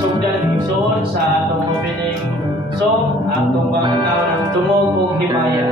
sugdan igsoon sa atong opening song, atong pangataw ng Tumog ug Himaya.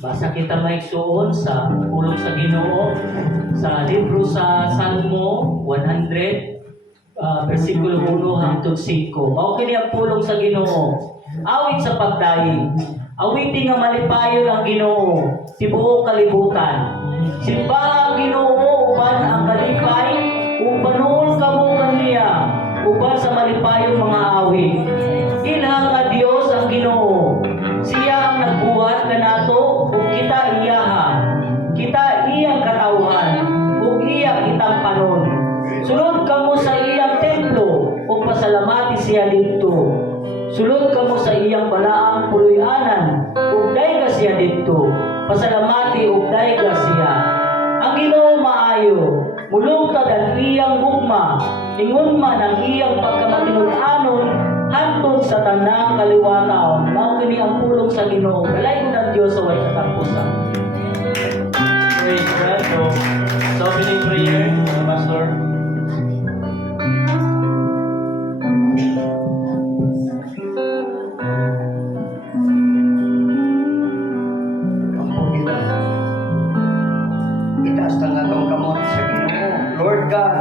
Basa kita maigsuon sa pulong sa Ginoo sa libro sa Salmo 100 versikulo 1 hangtod 5. Mao kini ang pulong sa Ginoo. Awit sa pagdaig. Awitin nga malipayon ang Ginoo tibuok kalibutan. Simbahan ang Ginoo uban ang kalipay ug panuol kamo kaniya uban sa malipayong mga awit. Inang nga Dios ang Ginoo. Siya ang nagbuhat kanato ug kita iyaha. Kita iyang katawhan ug iya kitang panon. Sulod kamo sa iyang templo ug pasalamati siya didto. Sulod kamo sa iyang balaang puloy-anan ug dayga siya didto. Pasalamati ug dayga siya. Ang Ginoo maayo, mulungtad ang iyang gugma, ingon man ang iyang pagkamatinud-anon hantod sa tanang kaliwataon. Mao kini ang pulong sa Ginoo. Dalayon ng Dios sa way katapusan. Praise God. So opening prayer, Pastor. Itaas na nga itong kamot sa Ginoo. Lord God,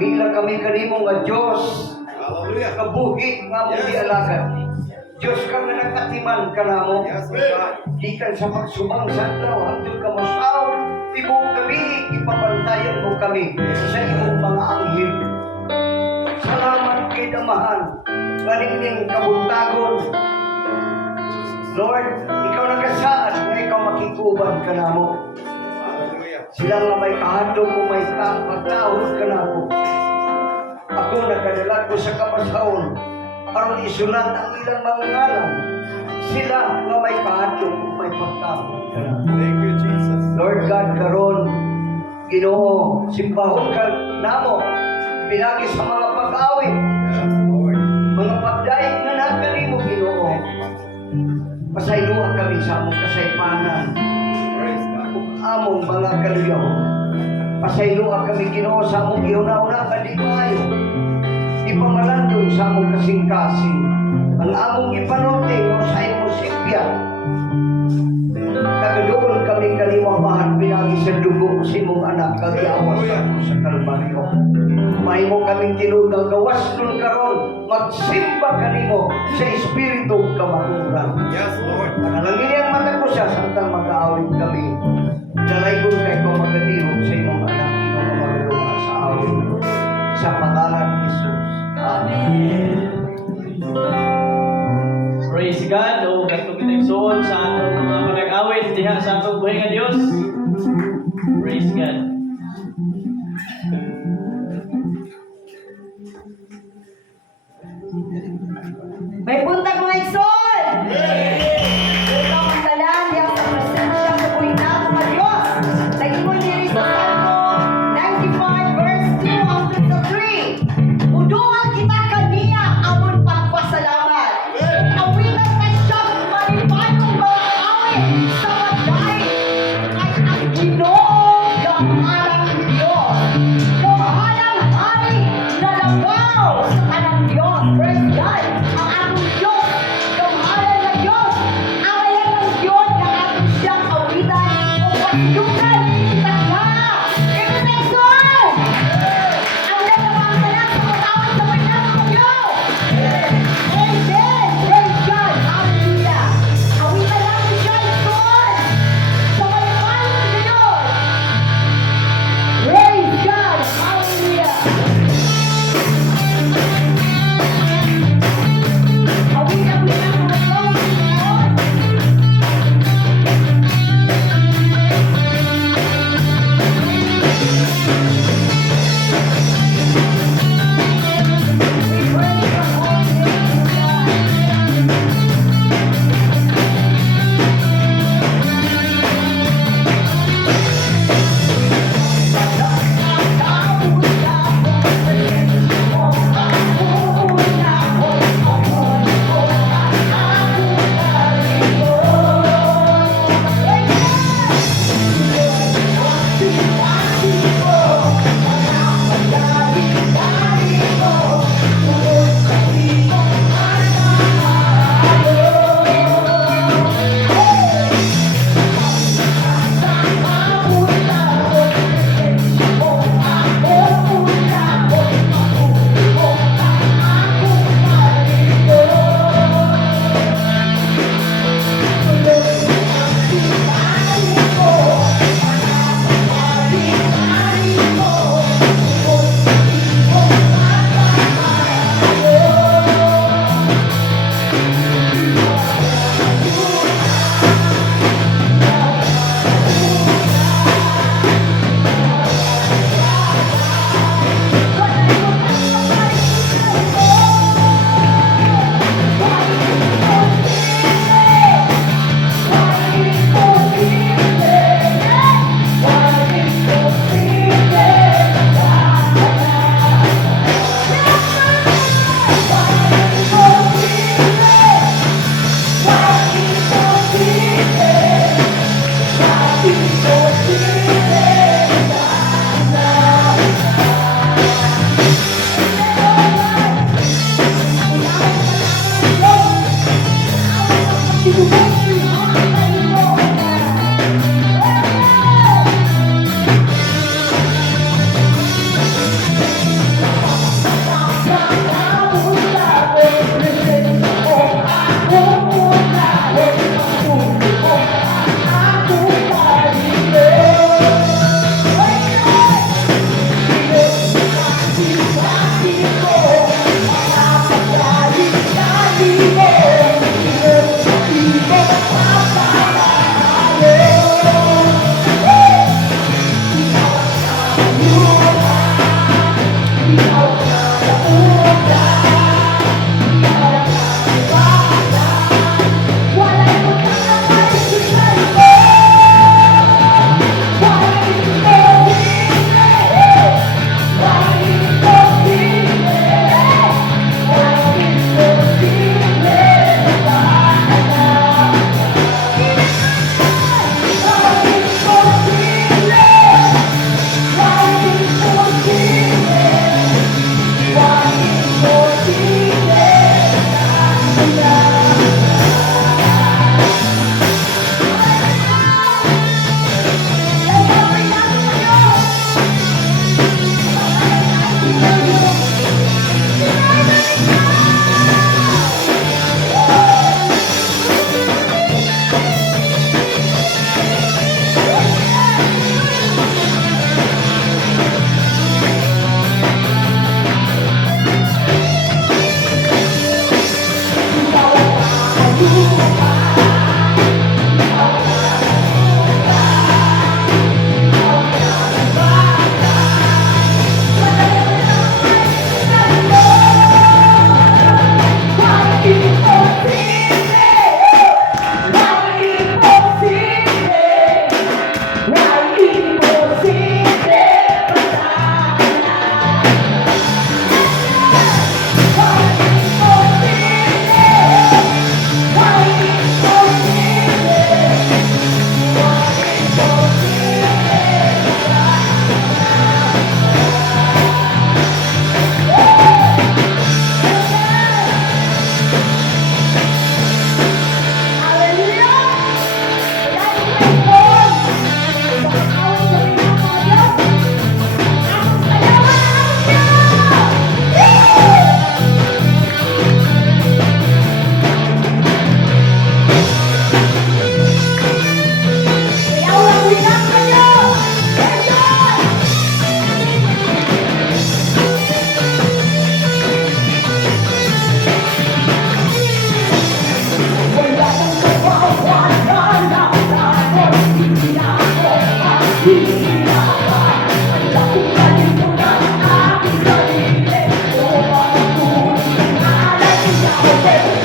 bilang kami kanimo nga Diyos, Hallelujah. kabuhi nga mong dialagan. Diyos ka nga nagkatiman ka na mo. Yes, Lord. Gikan sa pagsubang sa adlaw, hangtod ka masaw, ibong gabi, ipapantayan mo kami sa imong mga anghel. Salamat kay Damahan, ganingning kabuntagon. Lord, ikaw nagkasaad na ikaw makikuban ka na mo. Hallelujah. Sila nga may kahadlok o may pagtahod ka na mo. Ako nagkadalag ko sa kapasahon aron isulat ang ilang mga ngalan. Sila nga may kahadlok o may pagtahod ka na. Thank you, Jesus. Lord God, karon Ginoo, simbahon ka namo pinagi sa mga pag-awit, Yes, Lord. mga pagdaig nga nakanimo Ginoo. Pasayloa kami sa among kasaypanan, Praise God. ug among mga kaluyaw. Pasayloa kami Ginoo sa among giuna-una nga di maayo. Ipamalantong sa among kasing-kasing ang ang among ipanunting o sa imong sipya. Nagadoon kami kanimo amahan pinagi sa dugo sa imong anak kagawas sa Kalbaryo. Mahimo kaming tinudang gawas nun karon magsimba kanimo sa espiritu kamaturan. Yes, Lord. Panalangin ang mata ko siya samtang mag-aawit kami. Dalay ko kay ko magatihog sa imong anak imong magaluha sa awit. Sa pangalan ni Jesus. Amen. Praise God. O katong kinagsuon sa atong mga panag-awit diha sa atong buhay nga Dios. Praise God. May buntag mga igsoon! Ito ang talan niya sa presensya sa buhay nato nga Diyos. Nag-ingon diri sa Salmo 95 verse 2 hangtod sa 3. Udungan kita kaniya amon pagpasalamat. Awilan kay siyang malipayong mga awit sa maday ay ang Ginoo gamalang Diyos. Gamalang hari na lagaw sa kanang Diyos. Praise God! Ang among Diyos Thank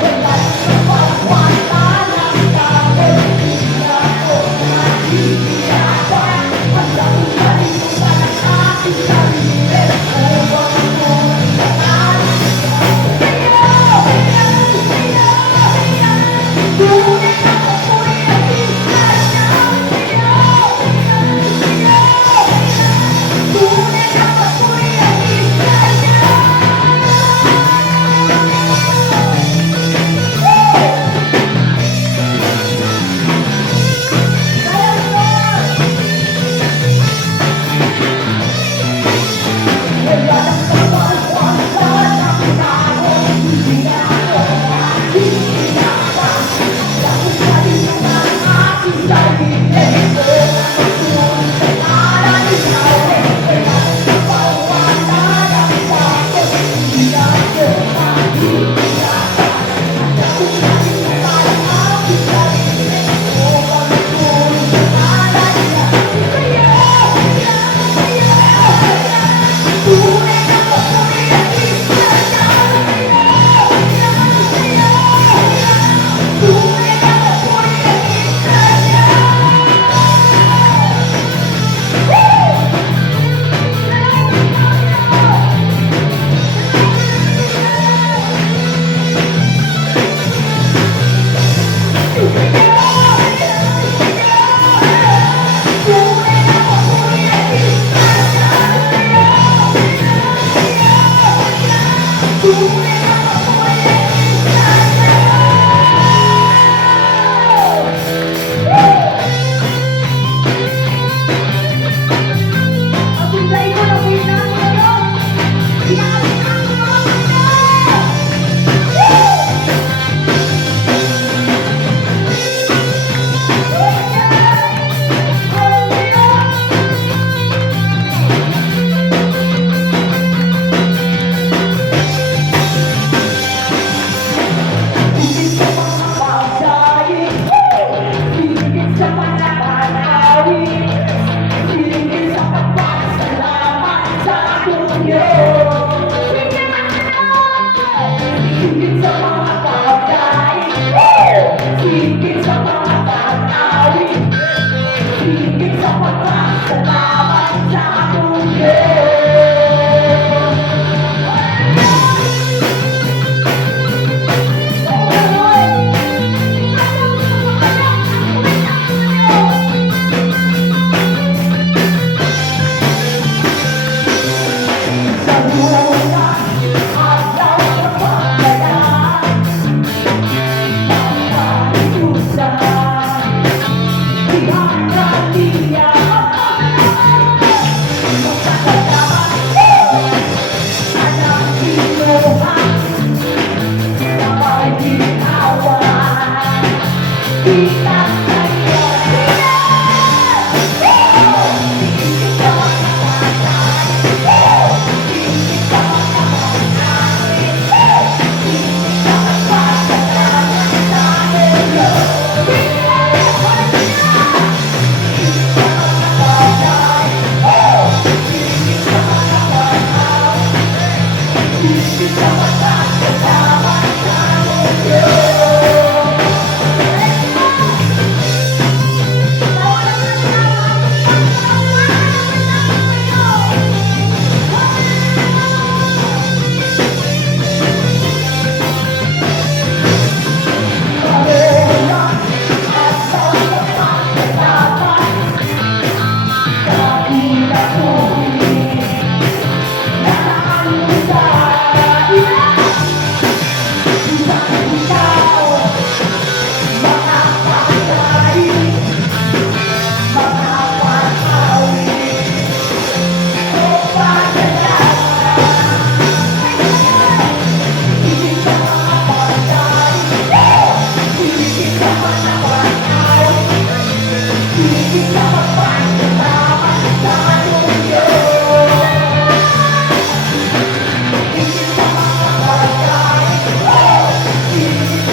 you.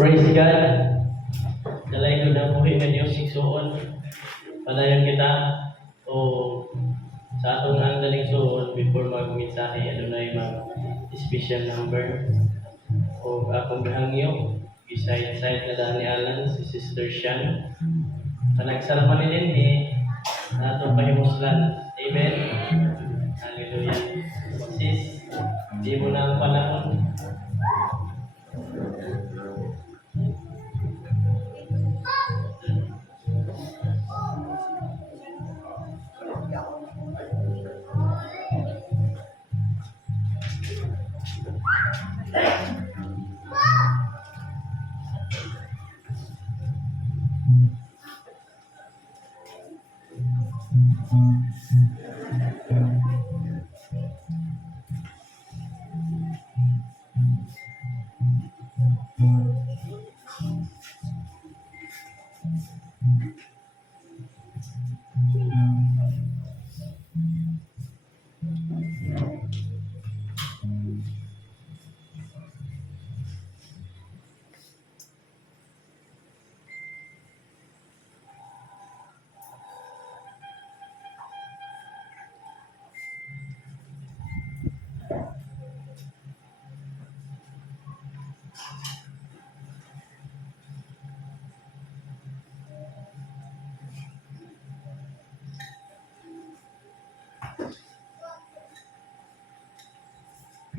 Praise God. Dalay ko na buhay nga Diyos igsuon. Padayon kita o sa atong andaling suon before mag-mensahe adunay mag special number o akong gihangyo isayad-sayad na daan ni Alan si Sister Shan. Panagsarapan ni Lindy na atong pahimuslan. Amen. Hallelujah. Sis, di mo na ang panahon.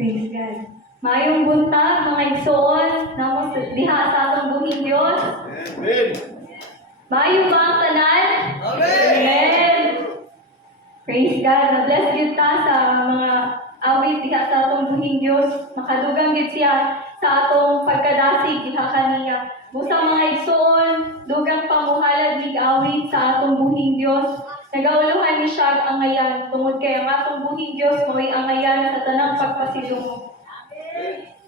Praise God. Mayong buntag, mga igsoon, namo diha sa atong buhing Dios. Amen. Mayong mga tanan. Amen. Praise God. Na-bless gyud ta sa mga awit diha sa atong buhing Dios, makadugang gid siya sa atong pagkadasig diha kaniya. Busa mga igsoon, dugang pamuhalad mig awit sa atong buhing Dios. Nagauluhan ni siya ang angayan, tungod kay ang atong buhing Dios mao'y angayan sa tanang pagpasidungog. Ang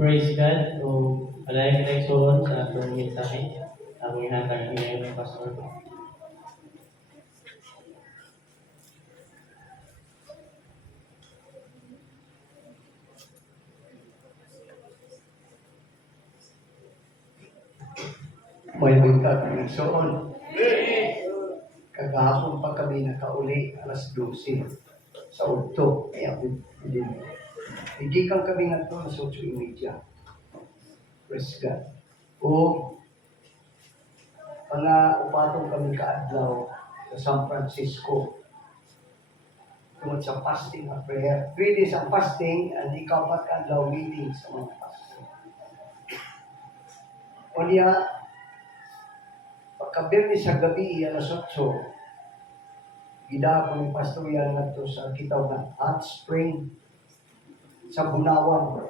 Praise God. O palayan kita igsoon sa atong mensahe. Among ihatag niya ng pastor. May buntag ng igsoon. Kagahapon pa kami nakauli, alas 12 sa Udto. Kaya hindi. Hindi kang kami nga ito sa 8:30. Praise God. O, mga upatong kami kaadlaw sa San Francisco. Tungod sa fasting at prayer. 3 days ang fasting, and ikaw pa kaadlaw meeting sa mga fasting. O niya, pagkabirni sa gabi, alas 8, gida ko ni Pastor yan na to sa kitaw na hot spring sa Bunawan.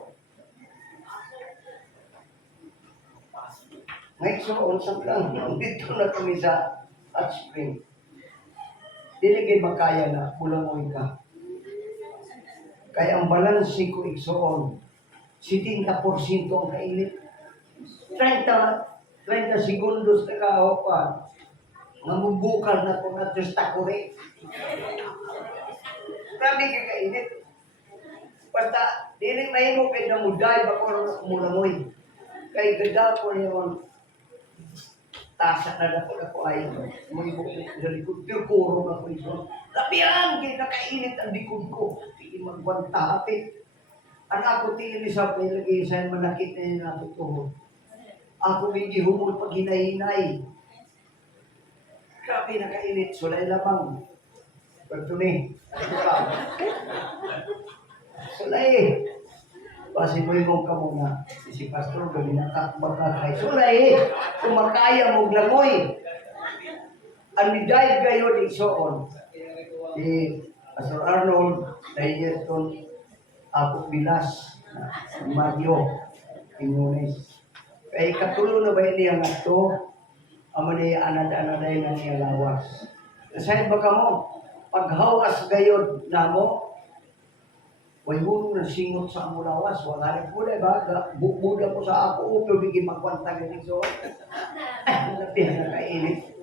Ngayon sa unsap lang, dito na kami sa hot spring. Diligid makaya na, kulangoy ka. Kaya ang balansi ko igsoon, 70% ang kainit. 30 segundos na kahopan. Namubukal na kung natin sa takuri. Grabe ka kainit. Basta, dili may mo kayo na muday, bako na kumulangoy. Kaya ganda ko yun. Tasa na ako ay may mo sa likod. Pirkuro na ko ito. Labihan, kaya nakainit ang likod ko. Hindi magwanta hapit. Anak ko tingin sa pilagay sa'yo manakit na yun natutuhod. Ako hindi humul pag hinahinay. Grabe nakainit, sulay lamang. Pagto ni. Sulay. Kasi mo yung ka muna. Si Pastor, gabi na kakay. Sulay. Kung makaya mo langoy. Ang midayag kayo di soon. Si Pastor Arnold, Dayerton, ako Bilas, Mario, Imunes. Kaya katulo na ba niya nga ito? Amo ni anad-anaday na niya lawas. Nasayad ba ka mo? Paghawas gayod na mo, way mo na singot sa amo lawas. Wala rin po na ba? Bukbuda ko sa ako, pero bigyan magkwantag yung so. Nabihan na kainit.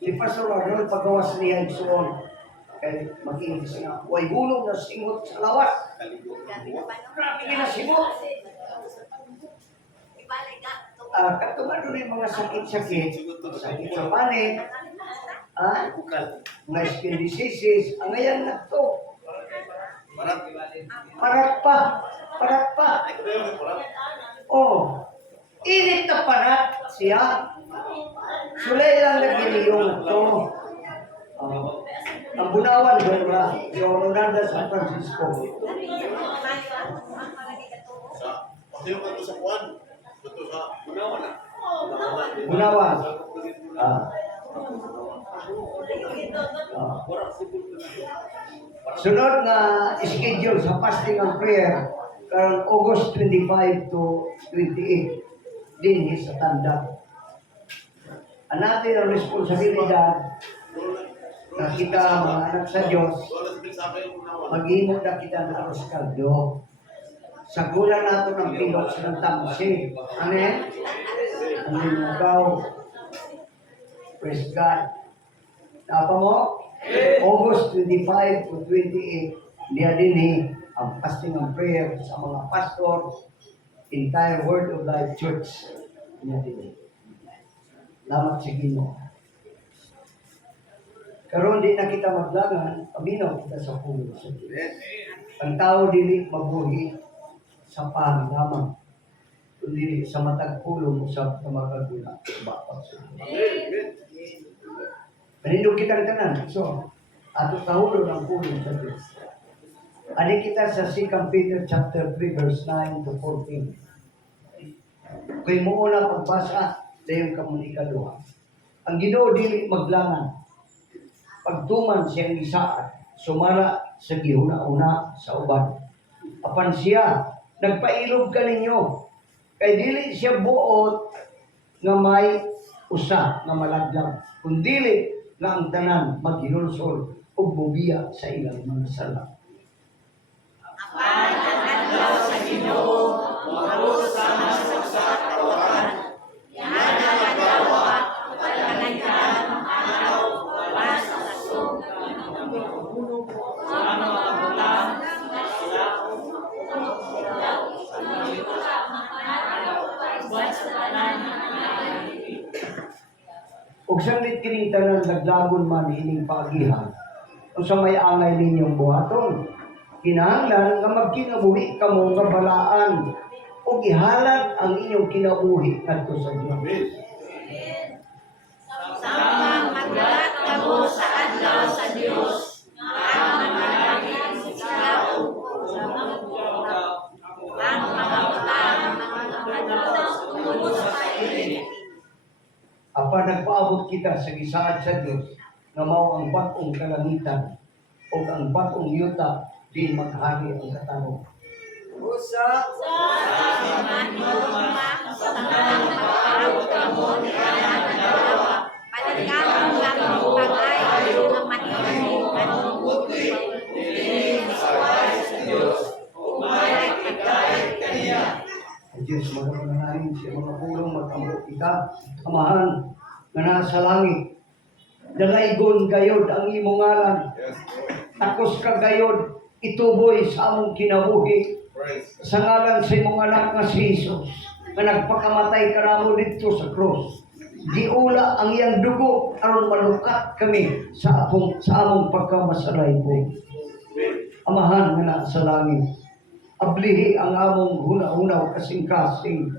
Si Pastor Arnold, paghawas niya yung soon. Kaya mag-iinit siya. Way bulong na singot sa lawas. Grabe na singot. Katulad doon yung mga sakit-sakit, sakit sa panin, mga skin diseases, ang ngayon na ito. Parat pa. Oh, init na parat siya. Sulay lang nagiliyong ito. Ang Bunawan, Dora, yung Ronaldo San Francisco. Kasi yung ito sa Juan, ito sa Bunawan na. Bunawan. Sunod na schedule sa fasting and prayer karon August 25 to 28 din sa tanda. Ang natin ang responsibilidad na kita mga anak sa Diyos, mag-imot na kita ng aros kaldo. Sa gulang nato ng pilot ng tamsi. Amen? Ang limugaw. Praise God. Tapa mo? August 25 to 28, niya din ang fasting and prayer sa mga pastor, entire Word of Life Church. Niya din. Lamat sa Ginoo. Karon di na kita maglangan, paminaw kita sa pulo sa Diyos. Ang tao dili mabuhi sa pang lamang, kundi sa matag pulo mo sa magagula. Bapak sa Diyos. Manindog kita ng tanan. So, ato kahulo ng pulo sa Diyos. Ani kita sa 2 Peter chapter 3 verse 9 to 14. Kay mo una pagbasa, dayon komunikaduha. Ang Ginoo dili maglangan. Pagtuman siyang isa, sumala sa gihuna-una sa uban. Apan siya, nagpailog ka ninyo. Kay dili siya buot nga may usa nga malaglag. Kung dili nga ang tanan maghinulsol o bubiya sa ilang mga sala. Apan ang adlaw sa Ginoo Ug sanlit kining tanan laglagon man ining paagihan. Kung sa may angay ninyong buhaton, kinahanglan nga magkinabuhi kamo nga balaan ug ihalad ang inyong kinabuhi kadto sa Dios. Amen. Maglalat kamo sa adlaw sa Dios. Ang mga sigaw ang mga utang tungod sa painit. Apa nagpaabot kita sa gisaad sa Dios nga mao ang bat-ong kalangitan o ang bat-ong yuta di maghari ang katarong. Usa Sa tanang pag-aabot kamo ni Anak na dalawa, panagkamang lamang pag-ayo ng mahilig anong buti, sa wais Diyos, umayag ikayat kaniya. ang Diyos magpapanahin sa mga pulong mag-amot kita, amahan nga nasa langit. Dalaygon gayod ang imong ngalan. Yes, Lord. Takos ka gayod ituboy sa among kinabuhi. Praise. Sa ngalan sa imong anak nga si Jesus, nga nagpakamatay ka namo dito sa krus. Giula ang iyang dugo aron malukat kami sa among pagkamasalay po. Amahan nga nasa langit, ablihi ang among huna-hunaw kasing-kasing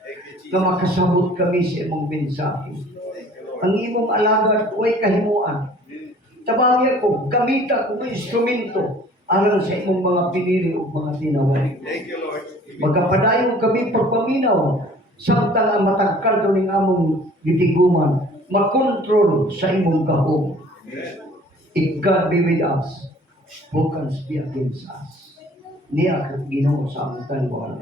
Thank you, nga Jesus. makasabot kami sa imong mensahe. Thank you, Lord. Ang imong alagad way kahimuan. Tabangya ko, gamita ko ng instrumento alang sa imong mga pinili o mga tinawag. Thank you, Lord. Magkapadayon kami pagpaminaw samtang ang matagkal ning among gitiguman makontrol sa imong kahog. Amen. If God be with us, who can be against us? Niya ka Ginoo sa among tanbuhan.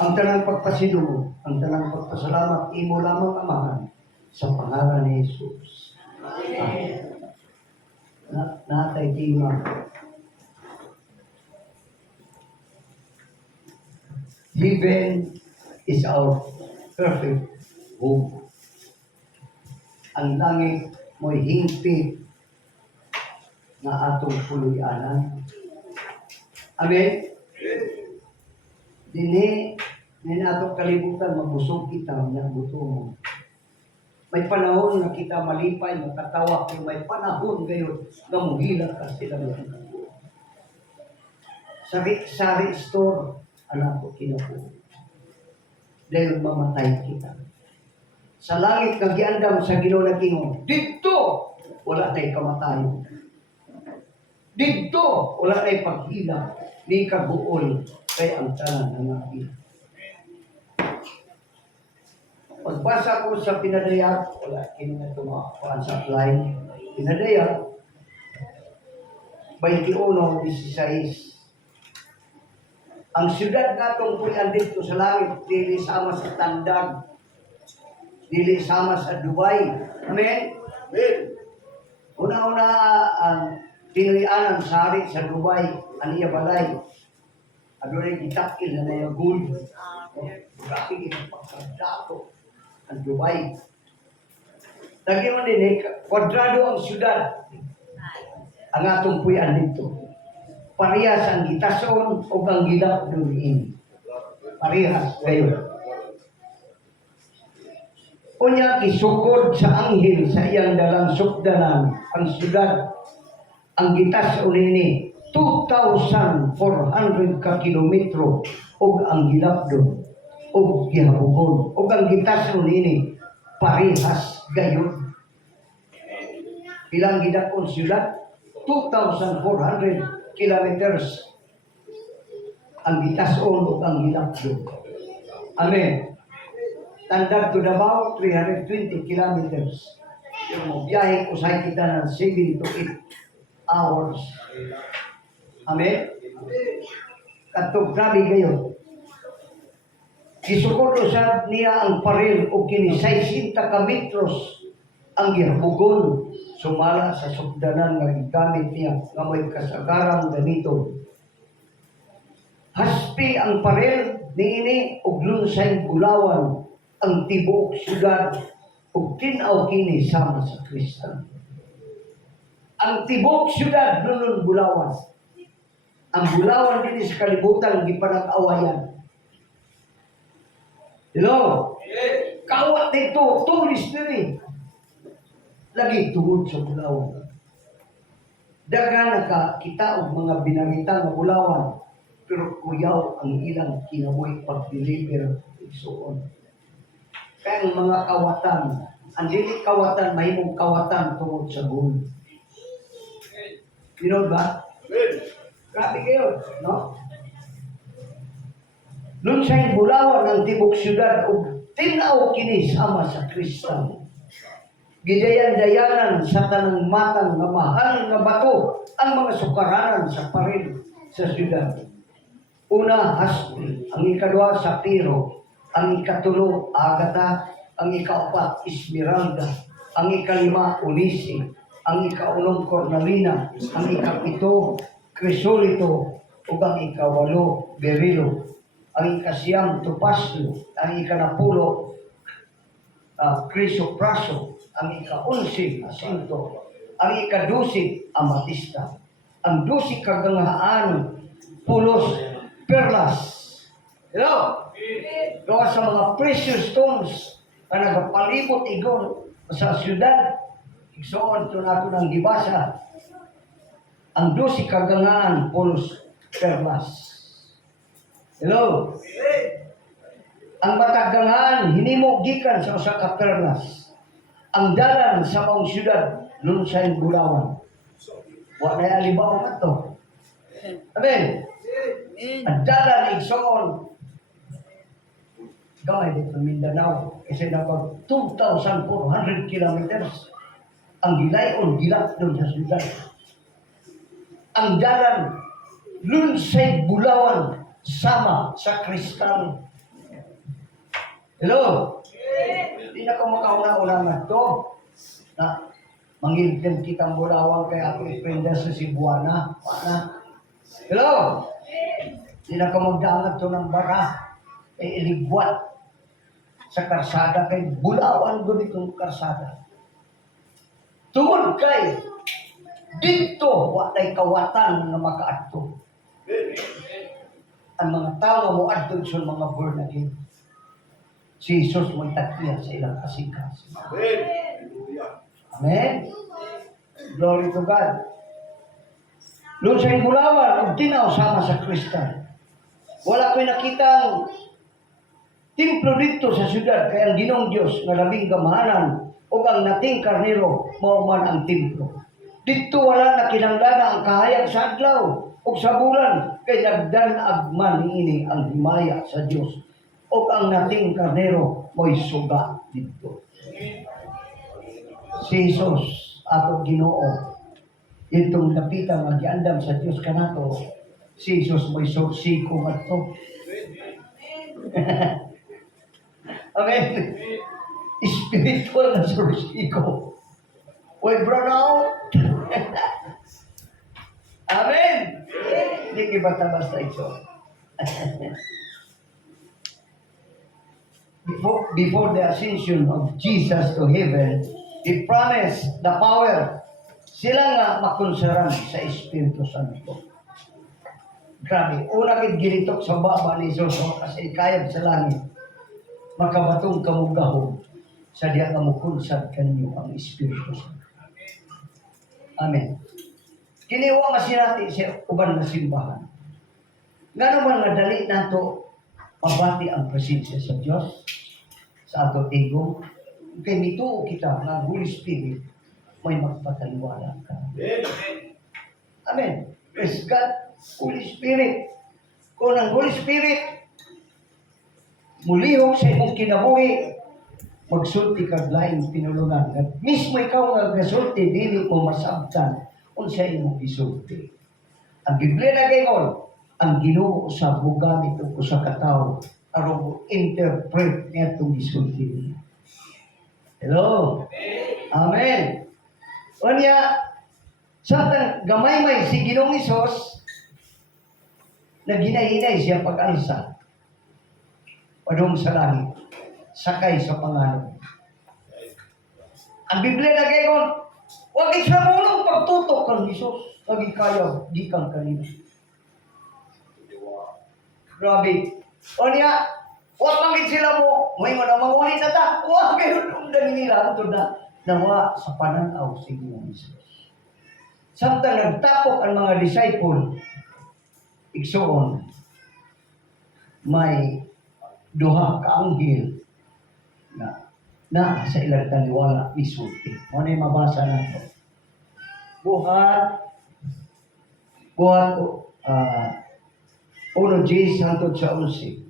Ang tanang pagpasidungo, ang tanang pagpasalamat, imo lamang amahan sa pangalan ni Jesus. Amen. Natay tingnan. Heaven is our perfect home. Ang langit mo'y hingpit na atong puluyanan. Amen? Dini atong kalibutan, mabusog kita, nagbuto mo. May panahon na kita malipay, makatawa, pero may panahon gayon na muhila ka sila ng Sari store, anak ko, kinapo. Dahil mamatay kita. Sa langit, kagiandam sa Ginoo na Ginoo, dito, wala tayong kamatayon. Dito, wala tayong paghila, ni kaguol, kay ang tanan ng akin. Pagbasa ko sa pinadayag, wala, kinuha tumakapaan sa line, pinadayag, 21:16. Ang siyudad natong puyan dito sa langit, dili sama sa tandag, dili sama sa Dubai. Amen? Amen. Una-una ang tinuyanan sari sa Dubai, aniya balay. Adunay gitakil na yung gold. Grabe ginapagkadato ang Dubai. Lagi man din, kwadrado ang siyudad. Ang atong puyan dito. Parehas ang gitason o ang gilap doon. Parehas kayo. Unya isukod sa anghel sa iyang dalang sukdanan ang siyudad. Ang gitas unini 2,400 ka kilometro og ang gilap doon og gihabugon og ang gitas unini parehas gayon. Ilang gidakon siyudad? 2,400 kilometers ang gitason o ang gilapdo. Amen. Tandag to Davao, 320 kilometers. Yung biyahe ko sa kita ng 7 to 8 hours. Amen. Katong grabe kayo. Isukod usad niya ang paril o kini 60 ka metros ang gihabugon sumala sa sukdanan nga gigamit niya nga may kasagaran ganito. Haspi ang parel niini og lunsay gulawan ang tibuok syudad ug tin-aw kini sama sa Kristo. Ang tibuok syudad nunon gulawan. Ang gulawan dinhi sa kalibutan gipanag-awayan. Hello? Kawat dito, tulis diri. lagi tungod sa bulawan. Daga nakakita og mga binangita nga bulawan, pero kuyaw ang ilang kinabuhi pag-deliver igsoon. Kaya ang mga kawatan, ang dili kawatan, mahimong kawatan tungod sa gold. You know ba? Grabe kayo, no? Noon siya'y bulawan ng tibok syudad ug tinaw kini sama sa Kristo. Gidayan-dayanan sa tanang matang nga mahal nga bato ang mga sukaranan sa pared sa syudad. Una, haspi. Ang ikaduha, sapiro. Ang ikatulo, agata. Ang ikaapat, esmeralda. Ang ikalima, unisi. Ang ikaulong, cornalina. Ang ikapito, krisolito. Ug ang ikawalo, berilo. Ang ikasiyam, topasyo. Ang ikanapulo, krisopraso. Ang ika-11, asinto. Ang ika-12, amatista. Ang 12 kagangahaan, pulos, perlas. Hello? Gawa sa mga precious stones na nagapalibot igon sa syudad. Igsoon ito nato ng gibasa. Ang 12 kagangahaan, pulos, perlas. Hello? Ang matagangahan, hinimo gikan sa usa ka perlas. Ang dalan sa maong syudad, nun sa bulawan. Wa na alibaw na to. Amen. Ang dalan igsoon. Gamay dito sa Mindanao. Kasi na 2,400 kilometers. Ang gilayon, gilak doon sa syudad. Ang dalan, nun sa bulawan, sama sa kristal. Hello? Hindi na ko makauna-una na to. Na mangiltim kitang bulawang kaya ako iprenda sa Cebuana. Paana? Hello? Hindi na ko magdaangat to ng bara. Iligwat sa karsada kay bulawan doon itong karsada. Tungod kay dito watay kawatan na makaadto. Ang mga tao nga mo adto sa mga born again. Si Jesus mo'y takya sa ilang kasikas. Amen? Glory to God. Doon sa bulawan, ang tinaw sama sa kristal. Wala ko'y nakitang templo dito sa syudad, kaya ang Ginoong Diyos na labing gamahanan o ang nating karnero, mauman ang templo. Dito wala na kinanglan ang kahayag sa adlaw o sa bulan, kay nagdanag man ini ang himaya sa Diyos. O ang nating karnero mo'y suga dito. Si Jesus, ato Ginoo, itong napita nga giandam sa Diyos kanato, si Jesus mo'y sursiko ato. Amen. Spiritual na sursiko. Oy, burnout. Amen. Hindi basta ito. Before the ascension of Jesus to heaven, He promised the power sila nga makonseran sa Espiritu Santo. Grabe, una kit ginitok sa baba ni Jesus kasi kayag sa langit. Makabatong kamugahon sa diya kamukonsad kanyo ang Espiritu Santo. Amen. Kiniwa nga sinati sa uban na simbahan. Nga naman nga dali nato mabati ang presensya sa Diyos sa ato tingog. Kay mituo kita na Holy Spirit may magpataliwala ka. Amen. Praise God. Holy Spirit. Kung ang Holy Spirit mulihok sa imong kinabuhi, magsulti kag laing pinulungan. At mismo ikaw nga gasulti, dili mo masabtan unsa imong gisulti. Ang Biblia na gayon, ang Ginoo sa bugamit og usa ka tawo aron interpret niya itong gisulti niya. Hello? Amen. Unya, sa gamay may si Ginoong Hesus na ginahinay siya pag-alsa. Padung sa langit, sakay sa pangalan. Ang Biblia na gayon, huwag isa mulong pagtutok kang Hesus. Lagi kayo, di kang kanina. Grabe. O niya, huwag mangit sila mo. May mga mangulit na ta. Huwag kayo nung nila. Ito na. nawa sa pananaw sa Ginoong Hesus. Samtang nagtapok ang mga disciple, igsoon, may duha ka anghel na sa ilang taliwala isulti. Ano yung mabasa na ito? Buhat 1:10 hangtod sa 11.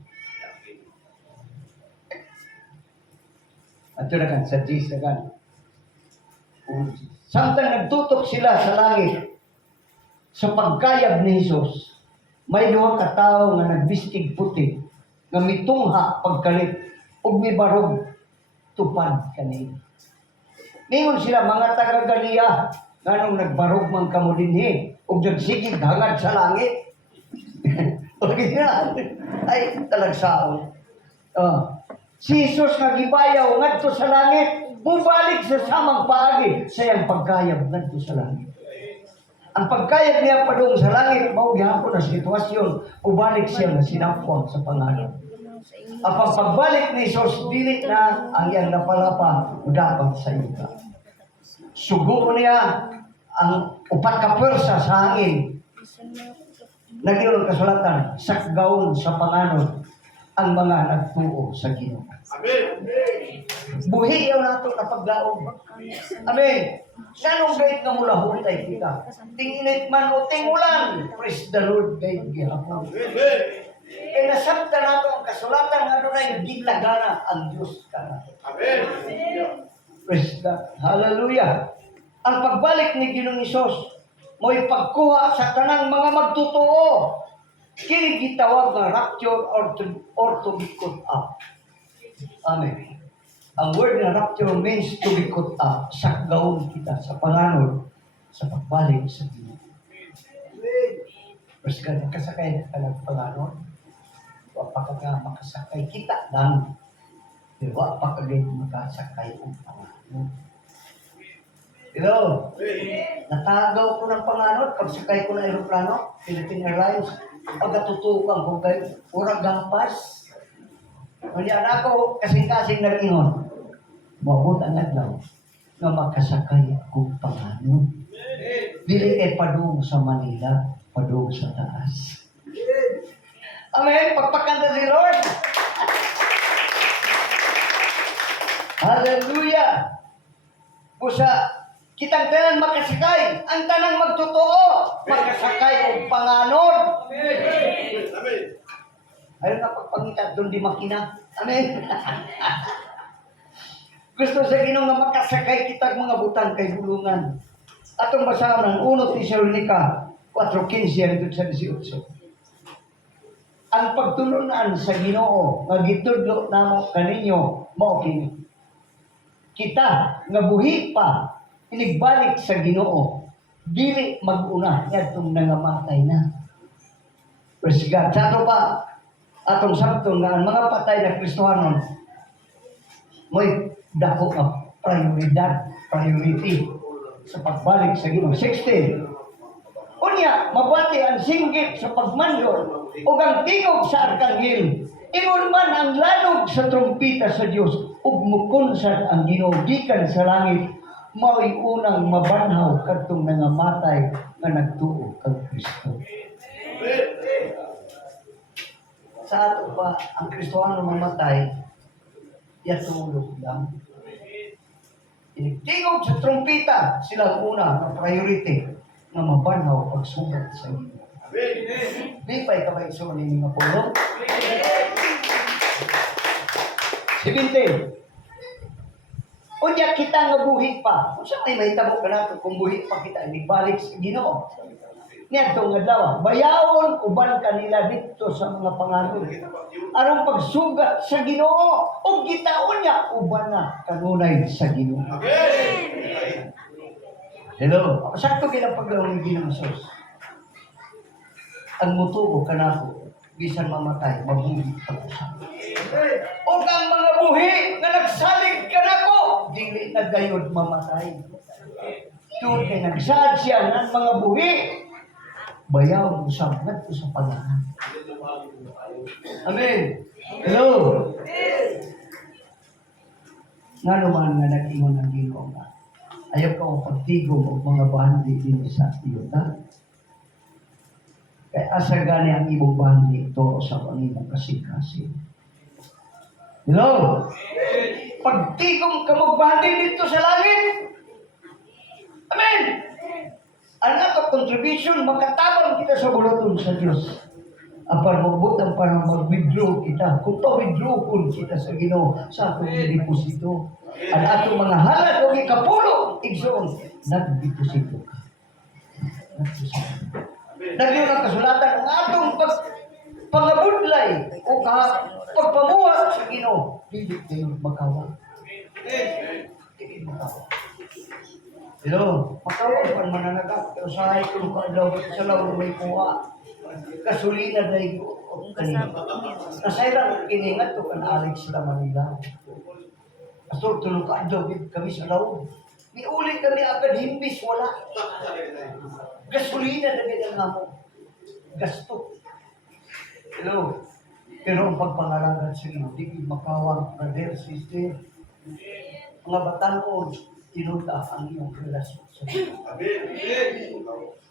Ato na kan, sa 10 na kan. Samtang nagtutok sila sa langit, sa pagkayab ni Jesus, may duha ka tawo nga nagbistig puti, nga mitungha pagkalit, ug mibarog tupad kanina. Ningon sila, mga taga-Galilea, nganong nagbarog man kamo dinhi, ug nagsigig hangad sa langit. Okay na. Ay, talagsaon. Si Jesus nga gibayaw ngadto sa langit, bubalik sa samang paagi sa iyang pagkayab ngadto sa langit. Ang pagkayab niya padung sa langit, mao gihapon na sitwasyon, ubalik siya na sinapwang sa pangalan. Ang pagbalik ni Jesus, dili na ang iyang napalapa, dapat sa yuta. Sugo niya ang upat ka pwersa sa hangin. Naging kasulatan, sakgaon sa panganon ang mga nagtuo sa Ginoo. Amen. Buhi yaw nato na paglaom. Amen. Ganong gayt nga mula hulay kita. Tinginit man o tingulan. Praise the Lord, gayt gihapon. Amen. E nasabta nato ang kasulatan nga doon ay gilagana ang Diyos ka. Amen. Praise God. Hallelujah. Ang pagbalik ni Ginoong Hesus, mo'y pagkuha sa tanang mga magtutuo. Kini gitawag nga rapture or to be caught up. Amen. Ang word na rapture means to be caught up. Sakgaon kita sa panganod sa pagbalik sa Ginoo. Praise God. Kasakay ka ng panganod. Wapaka nga makasakay kita lang. Diba? Wapaka makasakay ang panganod. Hello? Natagaw ko ng panganod, pagsakay ko ng aeroplano, Philippine Airlines, pagkatutukan ko kayo, urang gampas. Hindi ako, kasing-kasing nag-ingon. Mabot ang adlaw na makasakay akong panganod. Dili kay padung sa Manila, padung sa taas. Amen? Pagpakanta si Lord. Hallelujah! Busa, kitang tanan makasakay, ang tanang magtotoo, makasakay og panganod. Amen. Ayaw na pagpangita, doon di makina. Amen. Gusto sa Ginoo nga makasakay kita mga butang kay gulungan. Atong basahan ang 1 Tesalonica 4:15 hangtod sa 18. Ang pagtulunan sa Ginoo nga gitudlo namo kaninyo mao kini. Kita nga buhi pa inigbalik sa Ginoo, dili mag-una yadtong nangamatay na. Praise God. Sa ato pa, atong sabton nga ang mga patay na Kristohanon, mo'y dako nga priority sa pagbalik sa Ginoo. 16. Unya, mabati ang singgit sa pagmanyo o ang tingog sa arkanghel. Ingon man ang lanog sa trumpita sa Dios ug mukunsad ang Ginoo gikan sa langit, mao'y unang mabanhaw kadtong nangamatay nga nagtuo kang Kristo. Sa ato pa ang Kristohano mamatay, yatulog lang. Tingog sa trumpita, sila ang una na priority na mabanhaw pagsugat sa Ginoo. Di pa'y kabay sa maning mga pulo. 17. Unya kita nga buhi pa. Kung saan may mahitabo ka nato kung buhi pa kita, ibalik sa Ginoo. Niya itong adlaw, bayawon uban kanila dito sa mga panganod. Arong pagsugat sa Ginoo, o gitaon niya, uban na kanunay sa Ginoo. Hello? Sakto ginang paglaong ng Ginoo Sos. Ang mutuo ka na ako, bisan mamatay, mabuhi ka ko sa. O ang mga buhi na nagsalig ka na ko, dili na gayod mamatay. Doon ay nagsad siya ng mga buhi. Bayaw mo sa mga sa pangalan. Amen. Hello. Nga naman nga nag-ingon ang Ginoo nga. Ayaw ka ang pagtigom o mga bandi din sa iyo na. Kaya asa gani ang imong bandi ito sa Panginoong kasing-kasing. Hello? Pagtigom ka mo bandi dito sa langit. Amen! Ang ato contribution, magkatabang kita sa bulaton sa Diyos. Ang pagmabot ang parang mag-withdraw kita. Kung pa-withdraw kung kita sa Ginoo sa atong deposito. Ang atong mga halad o ikapulo, igsoon, nag-deposito ka. Nagyo ang kasulatan ang atong pangabudlay o pagpamuhat sa Ginoo. Hindi kayo makawa. Hindi makawa. Hello, makawa pa mananagat. Pero sa hay kung daw sa lawang may kuha. Gasolina dahil ko. Nasayran kiningat to kan Alex sa Manila. Pastor, tulong ka daw kami sa lawang. May ulit kami agad himbis, wala. Gasolina na ganyan nga mo. Gasto. Hello. Pero ang pagpangalagan sa inyo, di makawang brother, sister. Mga batanon, tinunta ang iyong relasyon sa Diyos.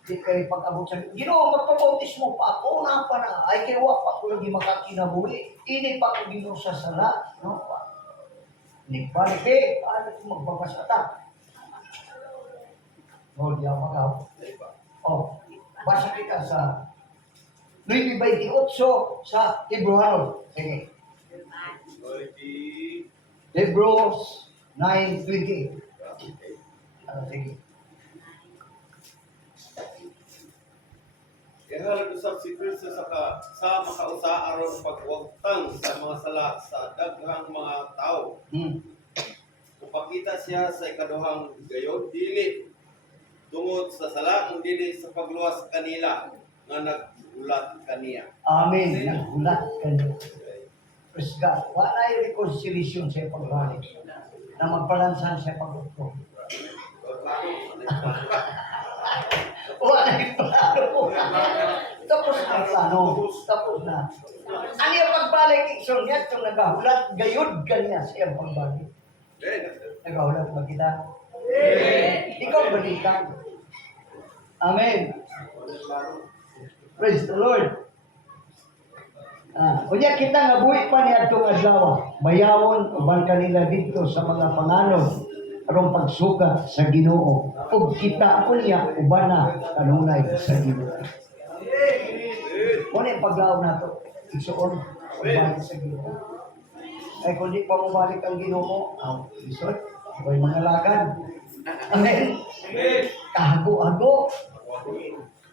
Di kayo pag-abot sa Ginoo, magpabautis mo pa ako na pa na. Ay kaya pa ko lagi makakinabuhi. Ini pa ko Ginoo sa sala. No? Ni palike, paano ko magbabasata? No, di ako makaw. Oh, basa kita sa 9:28 sa Hebreo. Sige. Hebrews 9:20. Sige. Ihalad usab si Kristo sa makausa aron pagwagtang sa mga sala sa daghang mga tao. Upakita siya sa ikaduhang gayon dili tungod sa sala ang dili sa pagluwas kanila nga nagulat kaniya. Amen. Nagulat ka niyo. Praise God. Wala yung reconciliation sa pagbalik. Na magbalansan sa pag-utong. Wala yung plano. Tapos na ang plano. Tapos na. Ano yung pagbalik? Ikson niya itong nagahulat. Gayod ka niya sa iyang pagbalik. Nagahulat ba kita? Ikaw balikan. Amen. Praise the Lord. Kunya kita nga buhi pa niya itong adlaw. Bayawon, uban kanila dito sa mga panganon. Arong pagsuka sa Ginoo. Ug kita kunya uban na kanunay sa Ginoo. Kung yung paglaw na ito, isuon, uban sa Ginoo. Ay kung di pa mabalik ang Ginoo, isot, ako'y mga lagad. Amen. Kahago-hago.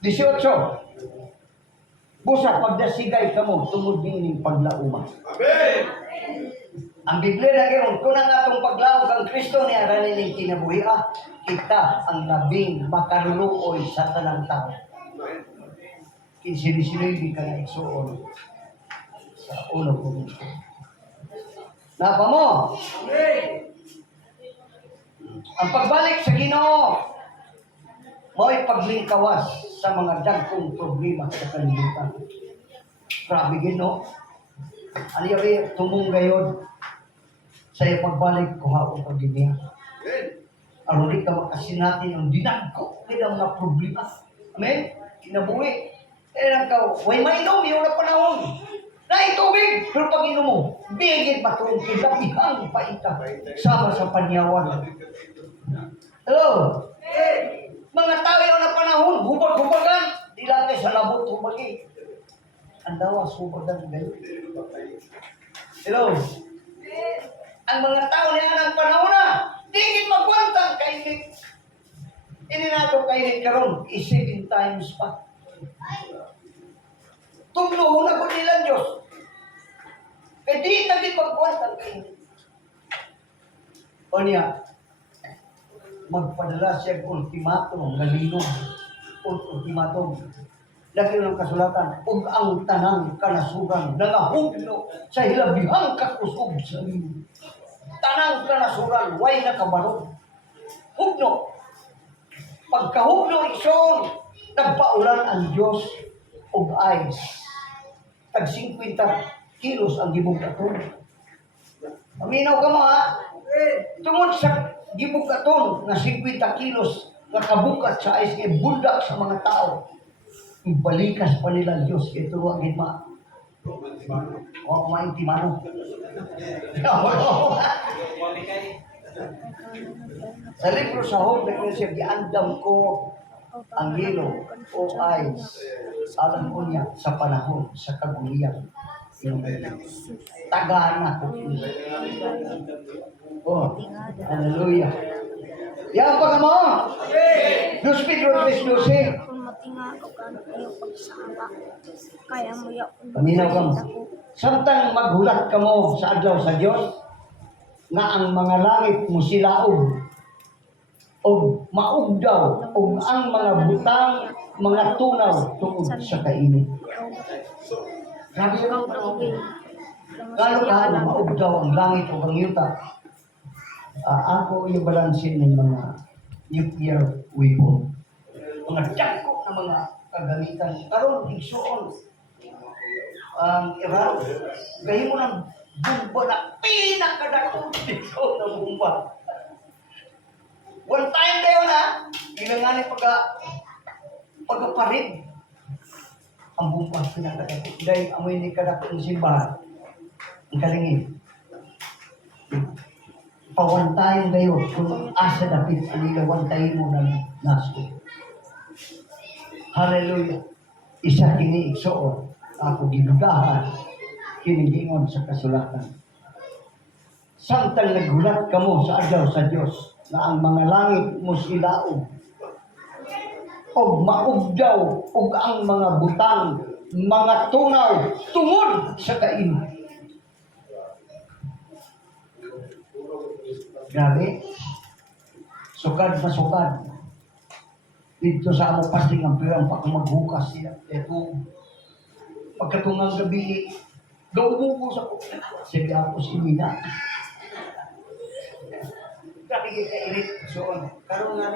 18. Busa pagdasigay ka mo, tungod nining paglauma. Amen! Ang Biblia na ganoon, kung ang atong paglaog ang Kristo niya ranining kinabuhi, kita ang labing makaruloy sa tanang tao. Kinsili-sili ka na igsuon sa ulo ko nito. Napa mo? Ang pagbalik sa Ginoo, mo'y paglingkawas sa mga dagkong problema sa kalibutan. Grabe Ginoo. Ano yung tumong gayon sa iyo pagbalik ko haong pag-ibig. Aron di ka makasinatin ang dinagko ng mga problema. Amen? Kinabuhi. Kaya lang ka, way mainom, yun na panahon. Na itubig, pero pag inom mo, bigit ba itong kilapihang paita sama sa panyawan. Hello? Mga tao yun na panahon, hubag-hubagan, di lang kayo sa labot hubagi. Ang dawas, hubagan gayon. Hello? Ang mga tao niya ng panahon na, digit magwantang kainit. Ini nato kainit karon, 7 times pa. Tumluho na ko nilang Diyos. Kaya di tagit magwantang kainit. O niya, magpadala siya ng ultimatum, nalinog. Ultimatum. Lagi ng kasulatan, ug ang tanang kanasuran, nangahugno sa hilabihang kakusog sa iyo. Tanang kanasuran, way nakabarog. Hugno. Pagkahugno ison, nagpaulan ang Diyos og ice. Tag 50 kilos ang gibong katon. Paminaw ka mo ha. Tungod sa gibukaton na 50 kilos na kabukat sa ice kay bundak sa mga tao. Ibalikas pa nila ang Diyos kay turuan gitma. O maintimano. Sa libro sa Hope, nagkasya, giandam ko ang hilo o ice. Alam ko niya sa panahon, sa kagulian. Tagana ko. Oh, hallelujah. Yan pa ka mo. Dos Pedro 3:12. Kung matinga o kano kayo pagsama, kaya mo yung Paminaw ka mo. Samtang maghulat ka mo sa adlaw sa Diyos, na ang mga langit mo silaog, o maugdaw, o ang mga butang, mga tunaw tungod sa kainit. Grabe ka mo. Gano'n ka maugdaw ang langit o ang yuta. Ako yung balansin ng mga nuclear weapon. Mga dako na mga kagamitan. Karoon, igsuon. Ang Iran, gahin mo ng bumba na pinakadakong igsuon na bumba. One time tayo na, ilanganin pagkaparig. Ang bumba pinakadakong. Dahil amoy ni kadakong simbahan. Ang kalingin. Pawantayin kayo kung asa dapit anilawantayin mo ng naso. Hallelujah. Isa kini igsoon. Ako ginugahan. Kinigingon sa kasulatan. Samtang nagulat ka mo sa adlaw sa Diyos na ang mga langit mo silaog. Og maugdaw og ang mga butang, mga tunaw tungod sa kainit. Grabe. Sukad na sukad. Dito sa amo pasting ang pirang pa kung maghukas siya. Ito, pagkatungang gabi, gawin sa ko. Sige ako si Mina. Grabe kainit. So, karoon nga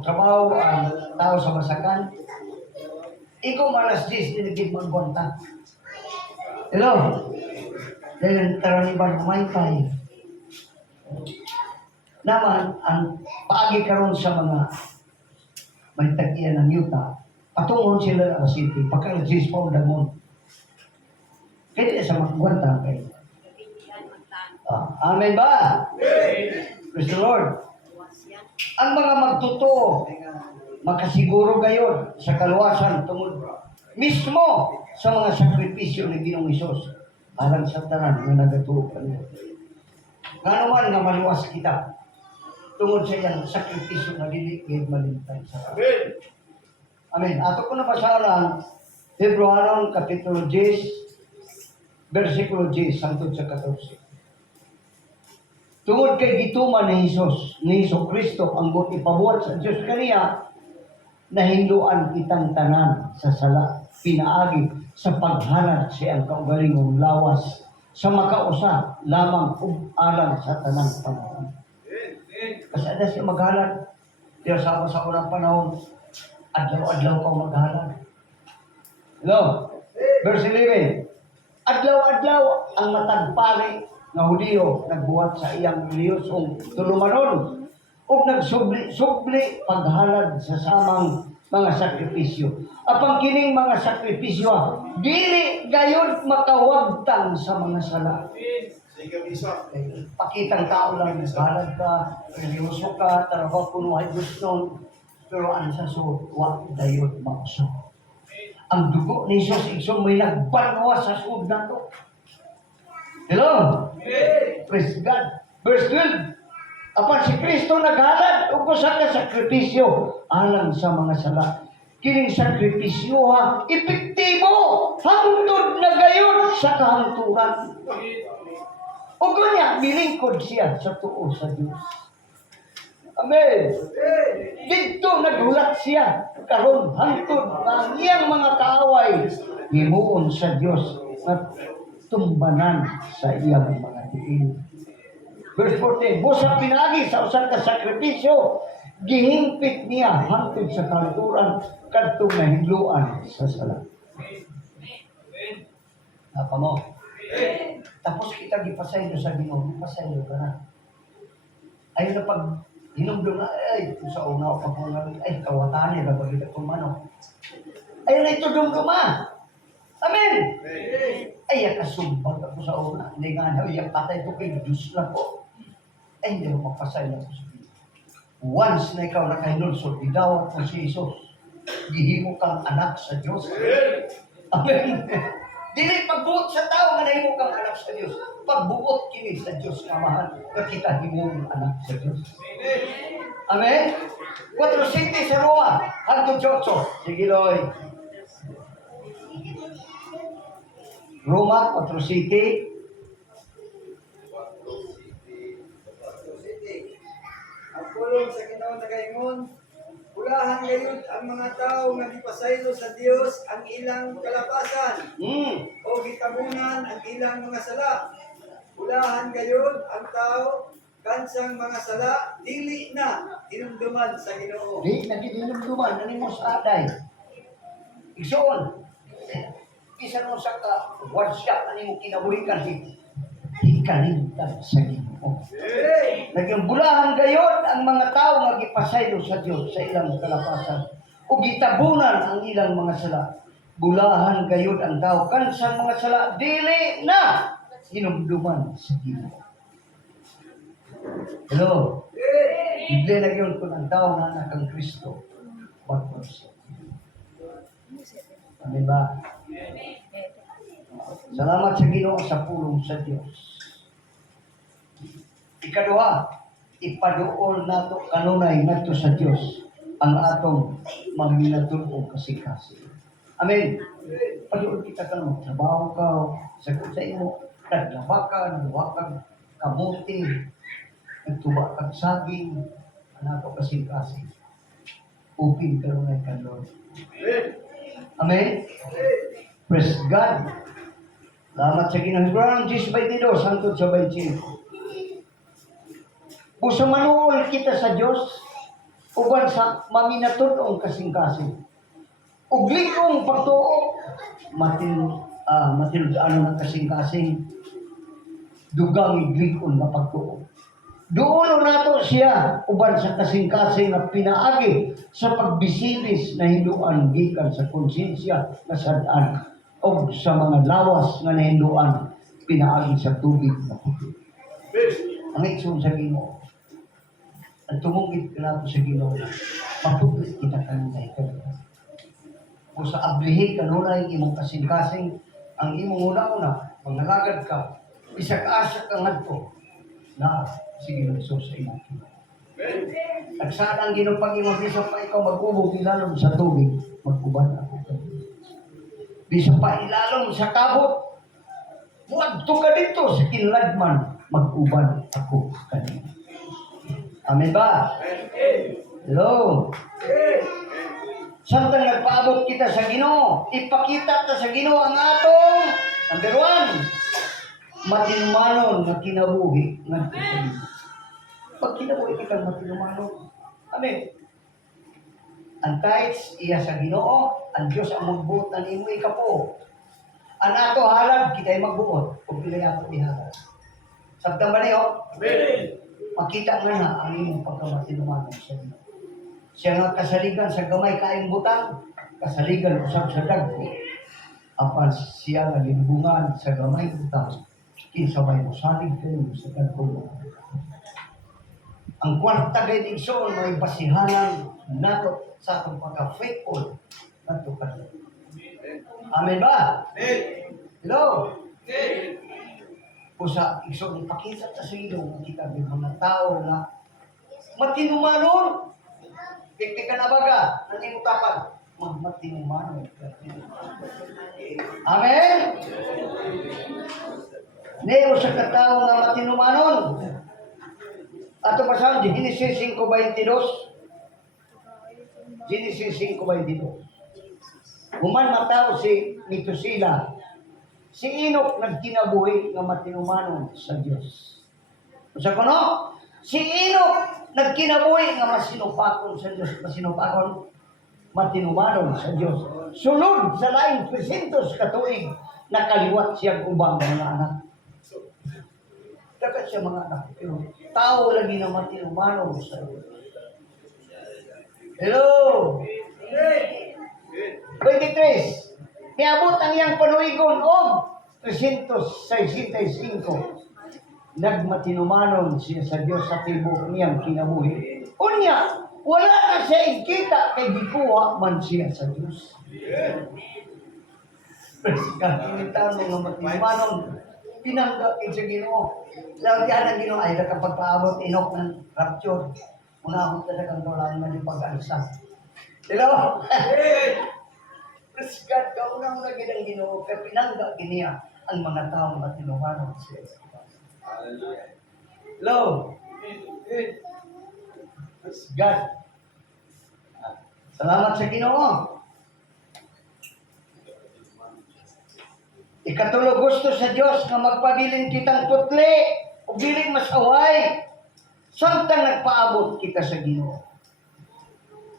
trabaho ang tao sa masakan. Ikaw malas 10, dinigid magbonta. Hello? Dahil taraniban ng wifi. Naman, ang paagi karon sa mga may tag-iyan ng yuta, patungon sila sa city, pagka-regis pa ang damon. Kaya sa magkwanta kayo. Amen ba? Praise the Lord. Ang mga magtotoo, makasiguro gayon sa kaluwasan tungod mismo sa mga sakripisyo ng Ginoong Hesus alang sa tanan na nagatuo pa niya. Nga naman nga maluwas kita tungod sa iyang sakripisyo na diligid malintay sa amin. Amen. Ato ko na basahan Hebreanon Kapitulo 10, versikulo 10, hangtod sa 14. Tungod kay gituman ni Hesus, ni Hesus Kristo ang ipabuhat sa Diyos kaniya, nahinduan kitang tanan sa sala, pinaagi sa paghanap siyang kaugalingong lawas, sa makausa lamang alang sa tanang panahon. Kasi ada siya maghalag. Diyo sa unang panahon, adlaw-adlaw ka maghalag. Hello? Verse 11. Adlaw-adlaw ang matagpari na Hudiyo nagbuhat sa iyang reliyosong tulumanon o nagsubli paghalad sa samang mga sakripisyo. Apang kining mga sakripisyo, dili gayon makawagtang sa mga sala. Pakitang tao lang, naghalad ka, reliyoso ka, tarawa puno ay gusto, pero ang sa suwa, dayon mauso. Ang dugo ni Jesus Igsoon may nagbanwa sa sud na to. Hello? Praise God. Verse 12. Apan si Kristo naghalad o sa sakripisyo alang sa mga sala. Kining sakripisyo ha, epektibo, hangtod na gayon sa kahangturan. O ganyan, bilingkod siya sa tuo sa Diyos. Amen. Dito naghulat siya, karon hangtod na ang iyang mga kaaway, himuon sa Diyos at tumbanan sa iyang mga diin. Verse 14, busa pinagi sa usan ka sakripisyo, gihimpit niya hangtod sa kalturan kadtong nahidluan sa sala. Apa mo? Tapos kita gipasaylo sa Ginoo, gipasaylo ka na. Ayun na pag hinumdum na, ay, sa una o pag ay, kawatani, nabagita kung mano. Ayun na ito dumduma. Amen! Ay, kasubag ako sa una. Hindi nga na, iyak patay ito kay Diyos na po. Ay, hindi mo mapasaylo ko sa Ginoo. Once na ikaw nakahinulsod, idawat mo si Jesus, gihimo kang anak sa Diyos. Amen! Dili pagbuot sa tao nga nahimo kang anak sa Dios. Pagbuot kini sa Dios nga mahal, nga kita himong anak sa Dios. Amen. 4:7 sa Roma, hangtod 8. Sige Loy. Roma 4:7. Ang pulong sa Ginoo nagaingon, ulahan gayud ang mga tao nga gipasaylo sa Dios ang ilang kalapasan o gitabunan ang ilang mga sala. Ulahan gayud ang tao kansang mga sala dili na tinumduman sa Ginoo. Di nagidinumduman ani mo sa aday. Igsoon. Isa mo sa ka workshop ani mo kinabuhikan di kalimtan sa Ginoo. Naging bulahan gayon ang mga tao nga gipasaylo sa Dios sa ilang kalapasan ug gitabunan ang ilang mga sala. Bulahan gayon ang tao kansa mga sala dili na hinumduman sa Ginoo. Hello. Biblia na yun kung ang tao na anak ng Kristo. Pagpapasya. Amen ba? Salamat sa Ginoo sa pulong sa Dios. Ikaduha, ipaduol nato kanunay nato sa Dios ang atong maminatulong kasi. Amen. Paduol kita ka mo, trabaho ka, sagot sa imo, naglaba ka, nagwakag, kamuti, nagtuba kag saging, anak kasi. Upin kanunay ka, Lord. Amen. Praise God. Salamat sa Ginoo. Brown, 10:22, hangtod sa 25. Kung sa manuol kita sa Diyos, uban sa maminatudong kasing-kasing. Ug likong pagtuo, matiludaan ng kasing-kasing, dugang iglikon na pagtuo. Doon nato siya, uban sa kasing-kasing na pinaagi sa pagbisilis na hinduan gikan sa konsensya na sadaan o sa mga lawas nga nahinduan pinaagi sa tubig na puti. Ang ikson sa Ginoo, ang tumungkit ka nato sa Ginoo, mapuglit kita kanunay ka. Kung sa ablihi kanunay imong kasing-kasing, ang imong una-una, mangalagad ka, bisag asa kang hadto na sige nagso sa imong Ginoo. At saan ang Ginoo pag imong bisag pa ikaw mag-ubog ilalom sa tubig, mag-uban ako ka. Bisag pa ilalom sa kabot, muadto ka dito sa kinladman, mag-uban ako kanina. Amen ba? Hello? Samtang nagpaabot kita sa Ginoo, ipakita ta sa Ginoo ang atong number 1, matinumanon na kinabuhi ngadto sa Ginoo. Pag kinabuhi kita matinumanon, amen. Ang tithes iya sa Ginoo, ang Dios ang magbuot ng imo ikapo. Ang ato halad kita'y magbuot, ug pila ato ihalad. Sabtang ba niyo? Amen. Makita nga na ang imong pagkamatinumanon sa Ginoo. Siya nga kasaligan sa gamay kaayong butang, kasaligan usab sa dagko. Apan siya nga limbungan sa gamay butang, kinsa may mosalig kayo sa dagko. Ang kwarta kay Digson may basihanan nato sa atong pagka-faithful nato kanila. Amen ba? Hello? Pusa, Digson, ipakita ta sa iyo kita ng mga tao na matinumanon. Kikti ka na baga, nanimutapan, magmatinumanon. Amen? Nero sa katao na matinumanon. Ato pasahan, Genesis 5:22. Genesis 5:22. Human matao si Metusela. Si Enoch nagkinabuhi nga matinumanon sa Dios. Sa kuno, si Enoch nagkinabuhi nga masinupakon sa Dios, masinupakon matinumanon sa Dios. Sunod sa laing 300 ka tuig nakaliwat siya ubang mga anak. wala siya mga anak. Pero tao lagi naman tinumano sa iyo. Hello! 23. Niabot ang iyang panuigon og 365. Nagmatinumanon siya sa Diyos sa tibok niyang kinabuhi. Unya, wala na siya ikita kay gikuha man siya sa Diyos. Kinitan mo nga matinumanon, pinangga sa Ginoo. Lang yan ang Ginoo ay nakapagpaabot inok ng rapture. Unahon talagang dolan man yung pag-alsa. Hello? Praise God, kaunang lagi ng Ginoo, kaya pinangga giniya ang mga taong matinumanon siya. Hello? Praise God. Salamat sa Ginoo. Ikatulo gusto sa Diyos na magpabilin kitang putli o biling masaway. Samtang nagpaabot kita sa Ginoo.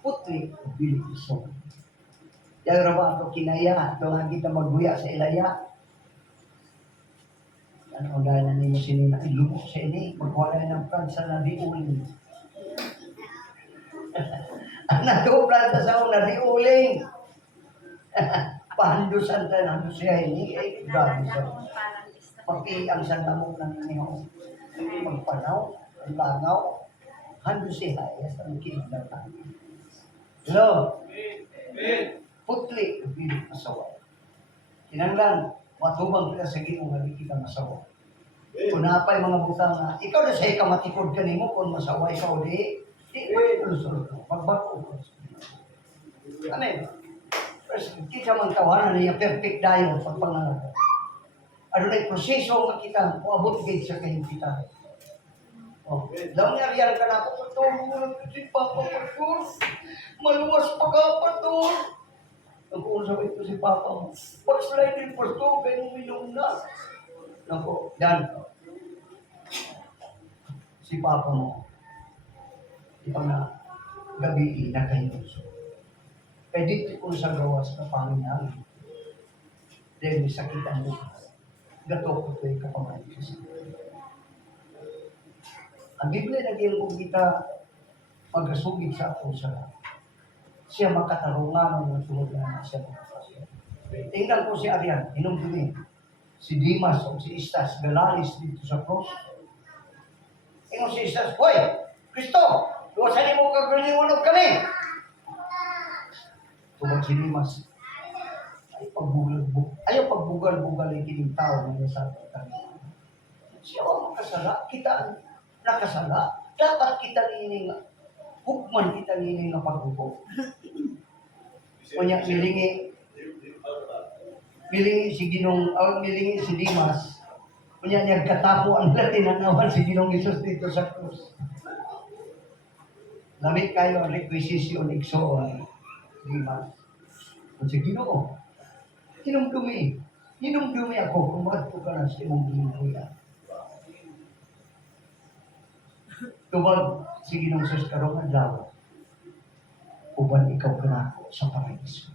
Putli o biling masaway. Dahil ba ito kinaya, ito nga kita magbuya sa ilaya. Ano ang gaya na ninyo sinina, ilumok sa ini, magwalay ng pransa na diuling. Ang natuplan sa una, diuling. Pahandusan tayo ng siya ini, eh, grabe siya. Pati ang sandamok ng inyo, magpanaw, ang langaw, hando siya, yes, ang kinignan natin. Hello? Putli, bilik masawa. Kinanglan, matubang kita sa Ginoo nga di kita masawa. Kunapay mga butang na, ikaw na sa'yo kamatikod ka nimo kung masawa ikaw di, di maglusulod ka, magbako ka. Amen. First, kita man kawanan niya perfect dayo pagpangalan. Ano na yung proseso nga kita, abot gate sa kayong kita. Oh, daw niya riyan ka na ako, patulong mo lang si Papa Pastor, maluwas pa ka, Pastor. Nag-uusap ito si Papa mo. Pag-slide din, Pastor, kayo uminom na. Naku, yan. Si Papa mo. Ito na, gabi na kayo. Kaya dito ko sa gawas na Panginoon. Dahil may sakit ang bukas. Gato ko ito yung kapamay kasi. Ang Biblia naging kung kita magkasugid sa ako sa siya makatarungan ng sunod na siya. Tingnan ko si Arian, inumdumi. Si Dimas o si Istas, galalis dito sa cross. Ingon si Istas, hoy, Kristo, luwasan mo kagulungan kami. Tubag si Dimas, ayaw pagbugal-bugal yung kining tao na sa kanya. Siya ang makasala, kita nakasala. Dapat kita nining hukman kita nining na paghupo. Kanya milingi si Ginong, milingi si Dimas. Kanya niya katapo ang tinanawan si Ginong Isus dito sa krus. Lamit kayo ang requisition igsoon, Dimas. Kung si Ginoo, hinumdumi ako, kumadto ka na sa imong ginikuya. Tubag, sige nung sus karong adlaw, uban ikaw kanako sa paraiso.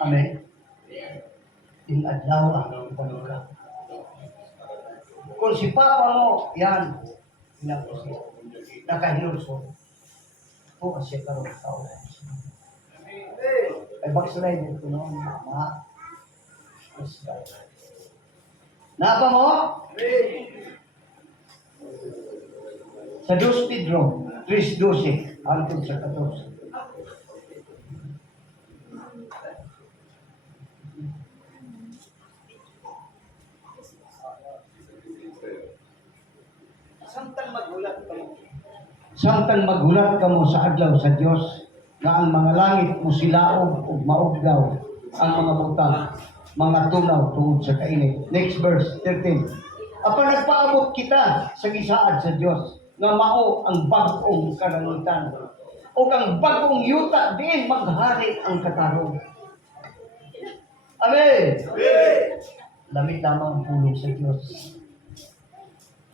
Amen? Yung adlaw ang uban ka. Kung si Papa mo, yan, nakahilurso, po kasi karong tao. Ay baksulay dito noon, mama. Napa mo? Sa 2 Pedro 3:12 hangtod sa 14. Samtang magulat ka mo sa adlaw sa Dios nga ang mga langit mo silaog ug maugdaw ang mga butang, mga tunaw tungod sa kainit. Next verse 13. Apan nagpaabot kita sa gisaad sa Dios nga mao ang bag-ong kalangitan o ang bag-ong yuta diin maghari ang katarong. Amen. Lamit lamang ang pulong sa Dios.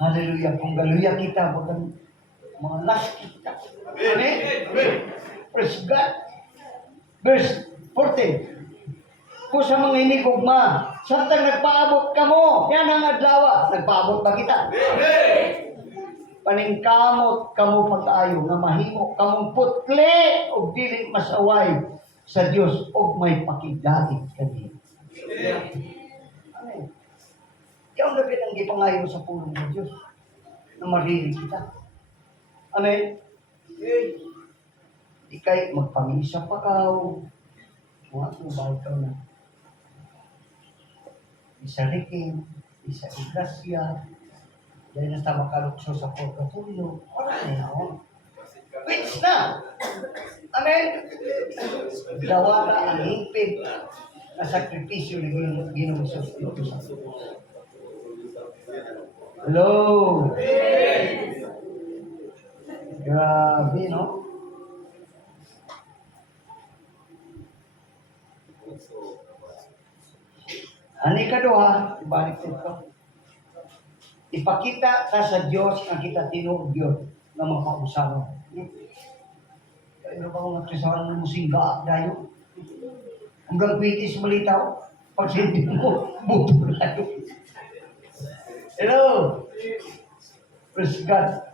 Hallelujah. Kung galuya kita, bukan mga last kita. Amen. Praise God. Verse 14. Kung sa mga hinigugma, Samtang nagpaabot ka mo, yan ang adlaw, nagpaabot ba kita? Paningkamot kamo pag-ayo nga mahimo kamong putli o dili masaway sa Dios og may pakigdait kaniya. Amen. Ikaw na ang gipangayo sa pulong ng Diyos na marili kita. Amen. Di kay magpamisa pa kaw. Mga tubaw ka na. Isa rikin, isa igrasya, dahil na sa makalukso sa purgatorio. Wala na yun. Which na? Amen. Dawata ang hingpit na sakripisyo na Ginoong Hesus dito sa Hello. Grabe, no? Ani ka doha, ibalik ko. Ipakita ka sa Diyos ang kita tinuod Diyos na mapausawa. Kaya ba kung nagsasawa ng musingga dayo? Hanggang pitis malitaw, pag hindi mo, buto layo. Hello! Praise God.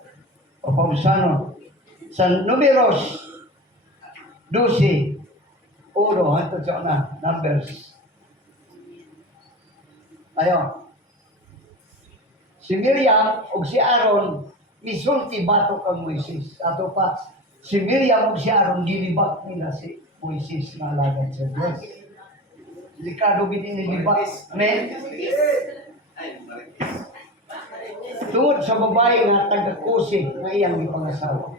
Papausano. Sa Numeros 12, Uro, ito siya na, Numbers. Ayo. Si Miriam o si Aaron misulti bato kang Moises. Ato pa, si Miriam o si Aaron gilibat nila si Moises na alagad sa Diyos. Likado binilibat. Amen? Tungod sa babae nga taga-kusig na iyang ipangasawa.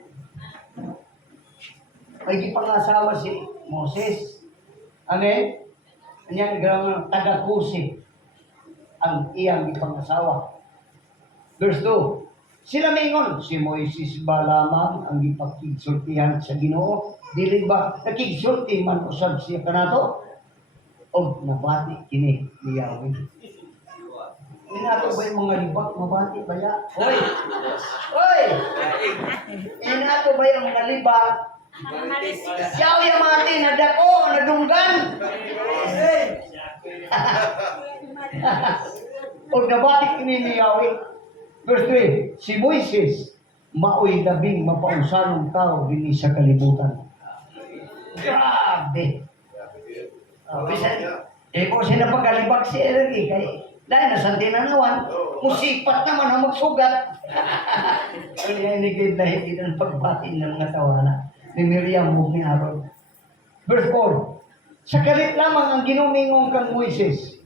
May ipangasawa si Moses. Amen? Kanyang gawang taga-kusig ang iyang ipangasawa. Verse 2, sila mingon, si Moises ba lamang ang ipakigsultihan sa Ginoo? Dili ba nakigsulti man usab siya kanato? O nabati kini ni Yahweh. Inato ba yung mga libak mabati ba ya? Hoy! Hoy! Inato ba yung mga libak? Yaw yung mati na dako, nadunggan! O nabati kini ni Yahweh. Verse 3, si Moises, maoy labing mapausanong tao din sa kalibutan. Grabe! Po siya napagkalibak si Ergi kay dahil nasa tinanawan, musipat naman ang magsugat. Ang inigid na hindi ng pagbatin ng mga tawanan ni Miriam o ni Aaron. Verse 4, sa kalit lamang ang ginumingong kang Moises,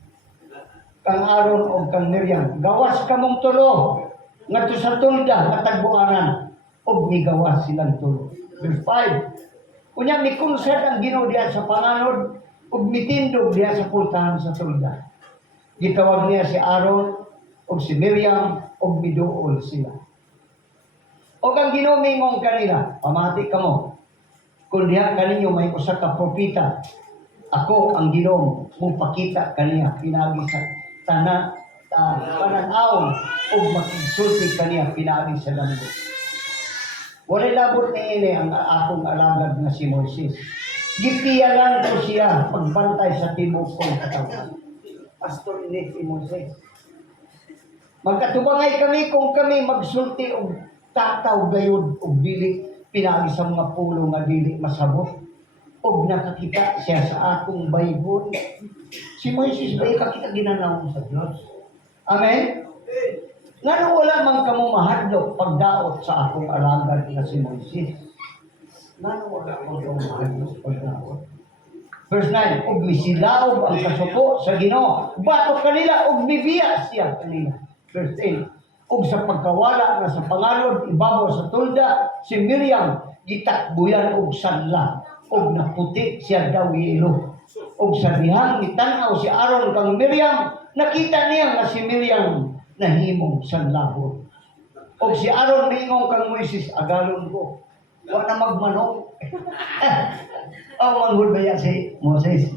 kang Aaron o kang Miriam, gawas kamong tulo, ngadto sa tulda nga tagbuanan, og migawas silang tulo. Verse 5, kunya mikunsad ang Ginoo diha sa panganod, ug mitindog diha sa pultahan sa tulda. Gitawag niya si Aaron ug si Miriam ug miduol sila. Og ang ginumingong kanila, pamati kamo. Kung diha kaninyo may usa ka propeta, ako ang Ginoo mupakita kaniya pinagi sa pananaw ug makigsulti kaniya pinagi sa langit. Walay labot ni ini ang akong alagad na si Moises. Gipiyalan ko siya pagbantay sa tibuok kong katawan. Pastor ini si Moises. Magkatubangay kami kung kami magsulti og tataw gayud og dili pinagi sa mga pulo nga dili masabot. Og nakakita siya sa akong Bible. Si Moises ba kakita ginanaw sa Dios? Amen? Nga wala man kamo mahadlok pagdaot sa akong alagad na si Moises. Nga wala man kamo mahadlok pagdaot. Verse 9, og misilaog ang kasuko sa Ginoo. Bato kanila og bibiya siya kanila. Verse 10, og sa pagkawala na sa pangalod ibabaw sa tulda, si Miriam gitakbuyan og sanla, og naputi siya daw yelo. Og sa dihang mitanaw si Aaron kang Miriam, nakita niya nga si Miriam nahimong sanlahon. Og si Aaron miingong kang Moises, agalon ko. Wa na magmanok. Ang manghud ba yan si Moses?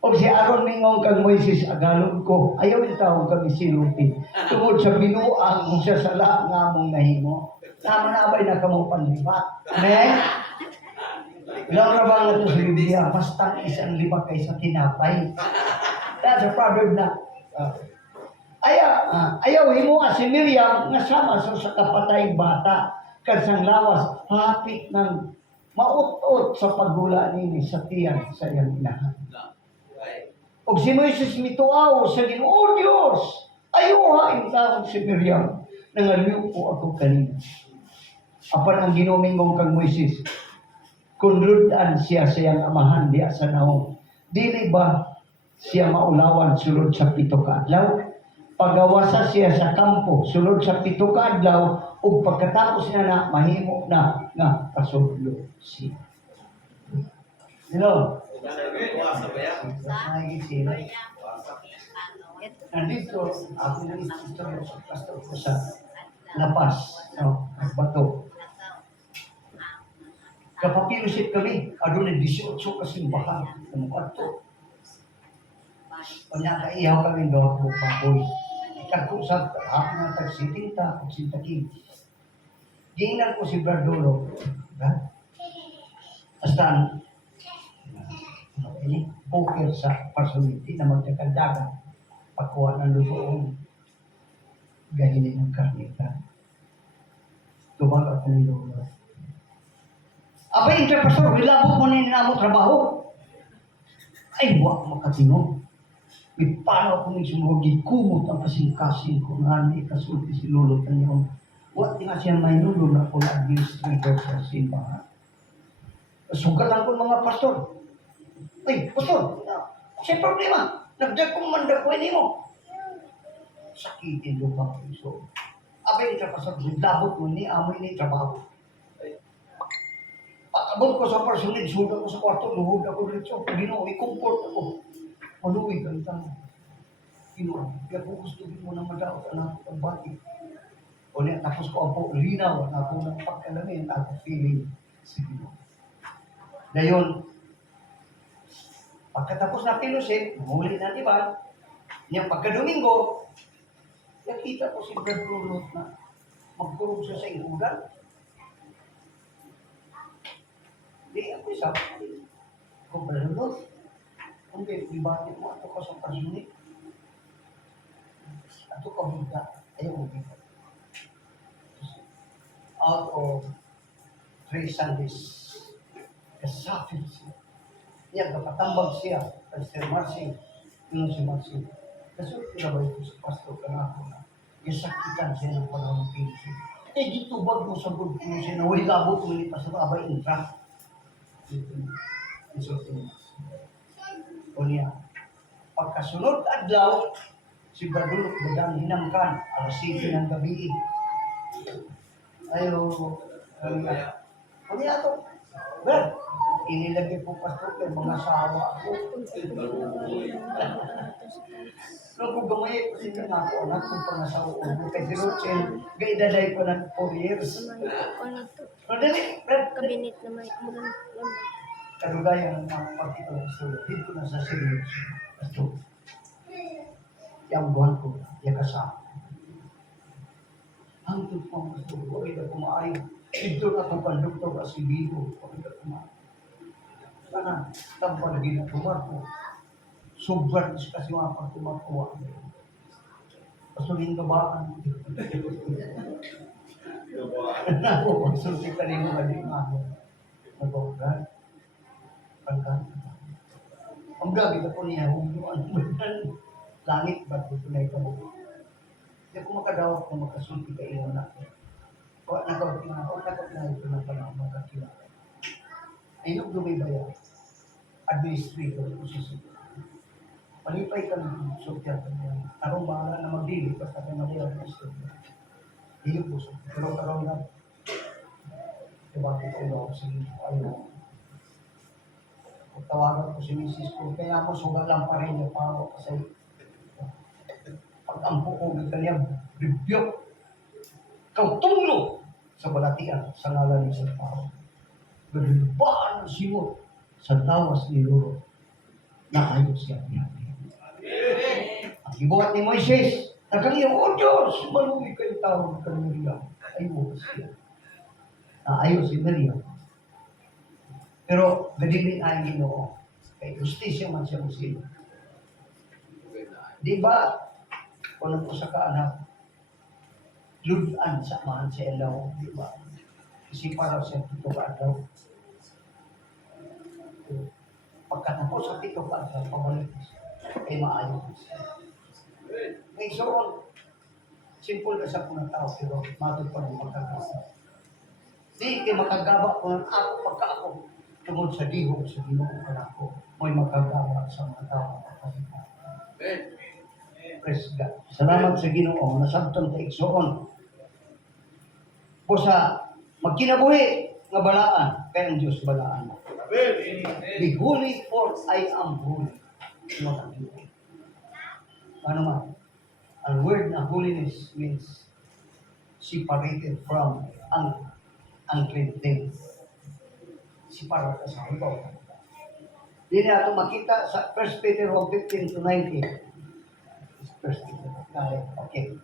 Og si Aaron mingong kang Moises, agalon ko. Ayaw yung tawag kami sinuti. Tungod sa binuang kung siya sala nga mong nahimo. Naman-abay na kamo panlibat. Amen? Ilang na ba nga ito sa Biblia? Basta isang liba kaysa tinapay. That's a proverb na. Ayaw himo si Miriam nga sama sa kapatay bata kasang lawas hapit ng maut-ut sa paggula nini sa tiyan sa iyang inahan. Og si Moises mituaw sa Ginoo Dios. Ayuha ang tawag si Miriam nangaliw po ako kanina. Apan ang ginumingong kang Moises kunludan siya sa iyang amahan diya sa naong. Dili ba siya maulawan sulod sa 7 ka adlaw? Pagawasa siya sa kampo sulod sa 7 ka adlaw ug pagkatapos na mahimo na nga pasudlo siya. Hello. Nandito ako nang istorya sa pastor ko sa Lapas, no, Bato. Kapapilusit kami, adunay 18 kasimbahan ng Bato. Panyakaiyaw kami doon ko papoy. Ikagkusag, ako na tagsitinta, tagsintakin. Giingnan ko si Bradolo. Basta, ini poker sa personality na magkakandagan. Pagkuha ng lugoong gahinin ng karnita. Tubag ako ng lugo. Abay, interpastor, wilabot mo na yung trabaho. Ay, wak makatino. May paano ako nang sumugid kumot ang kasing-kasing ko nga ni kasulti si Lolo Tanyong. Wak nga siya may nulo na ko na administrator sa simbahan. Sugatan ko mga pastor. Ay, pastor, kasi problema. Nagdag kong mandag ko mo. Sakitin yung mga puso. Abay, pastor, labot mo ni amoy ni trabaho. Pag-abot ko sa personid, suda ko sa kwarto, luhod ako dito. Ginoo, i-comfort ako. Maluwig ang tanong. Ginoo, kaya kung gusto mo na madaot ang bati. O niya, tapos ko ang linaw, na ako ng pagkalamin, ako feeling si Ginoo. Dayon, pagkatapos na pinusin, muli na diba? Niyang pagka-Domingo, nakita ko si Brad Brunot na magkurog siya sa inulan. Di ako isa. Kung Brunot, hindi, ibati mo ato ka sa pasunit. Ato ka hita, ayaw mo hita. Out of 3 Sundays, kasapit siya. Yan, kapatambag siya, Pastor Marcy, yung si Marcy. Kasi pinabay ko sa pastor ka na ako na, isakitan siya ng panahon ng pinsi. Eh, dito bag mo sa good mo siya na huwag labot mo ni Pastor Abay Intra. Isulti mo. O niya, pagkasunod adlaw, si Badulok bagang hinamkan, alas 7 ng gabi. Ayaw, o niya ito, Brad, inilagay po pastor kay mga sawa ako. Nung kung gamay ko sila nga ako, anak kong pangasawa ko, kay si Rochelle, gaidaday ko ng 4 years. O dali, Brad, Kabinet na may karugaya ng mga pagkita ng story. Dito na sa serious. Pastor, yung buwan ko, yung kasama. Hangtod po ang pastor, huwag ito kumaayo. Dito na itong konduktor kasi bibo, huwag ito kumaayo. Sana, tampal lagi na tumarko. Sobrang kasi mga pagtumarko. Pasuling kabaan. Ako, pagsulti ka rin mga lima. Nagpapagay. Pagkakita. Ang gabi na po niya, langit ba ito na itabo? Hindi ako makadawat kung magkasulti ka iyon na. O nakapag na ito na pala ang magkakilala. Ay nung dumibaya, administrator ko si Sito. Palipay ka ng sultiyan ka niya. Tarong bahala na magdili, basta ka maliyaw na sultiyan. Iyo po, pero tarong na. Diba, ito ako sa inyo. Ayaw. Tawagan ko si Mrs. ko, kaya ako sugal lang pa rin yung paro kasi pag ang buko ng kanyang rebuke, kautulo sa balatian sa ngalan ni San Pao. Beribaan ang simot sa tawas ni Loro na ayos siya niya. Ang ibuhat ni Moises, nagkangiyang, O Diyos, maluwi kayo tao ng kanila. Ayos siya. Ayos si Maria. Pero, gadilin ay Ginoo. Kay justisya man siya muslim. Di ba, kung po sa kaanak, ludan sa mahal sa ilaw, di ba? Kasi para sa pito ka daw. Pagkatapos sa pito ka daw, pabalik ay maayos. Ngayon, so, simple na sa punang tao, pero matod pa rin magkakasa. Di kayo makagaba kung ako pagka ako tungod sa dihog sa ginoo ka na ako, may magkagaba sa mga tao. Praise God. Salamat sa ginoo, nasabtan ta igsoon. Busa, magkinabuhi nga balaan, kaya ang Diyos balaan mo. Be holy for I am holy. Ano man? Ang word na holiness means separated from unclean things. Separate sa hanggaw. Hindi na ito makita sa 1 Peter 1:15 to 19. First Peter. Okay.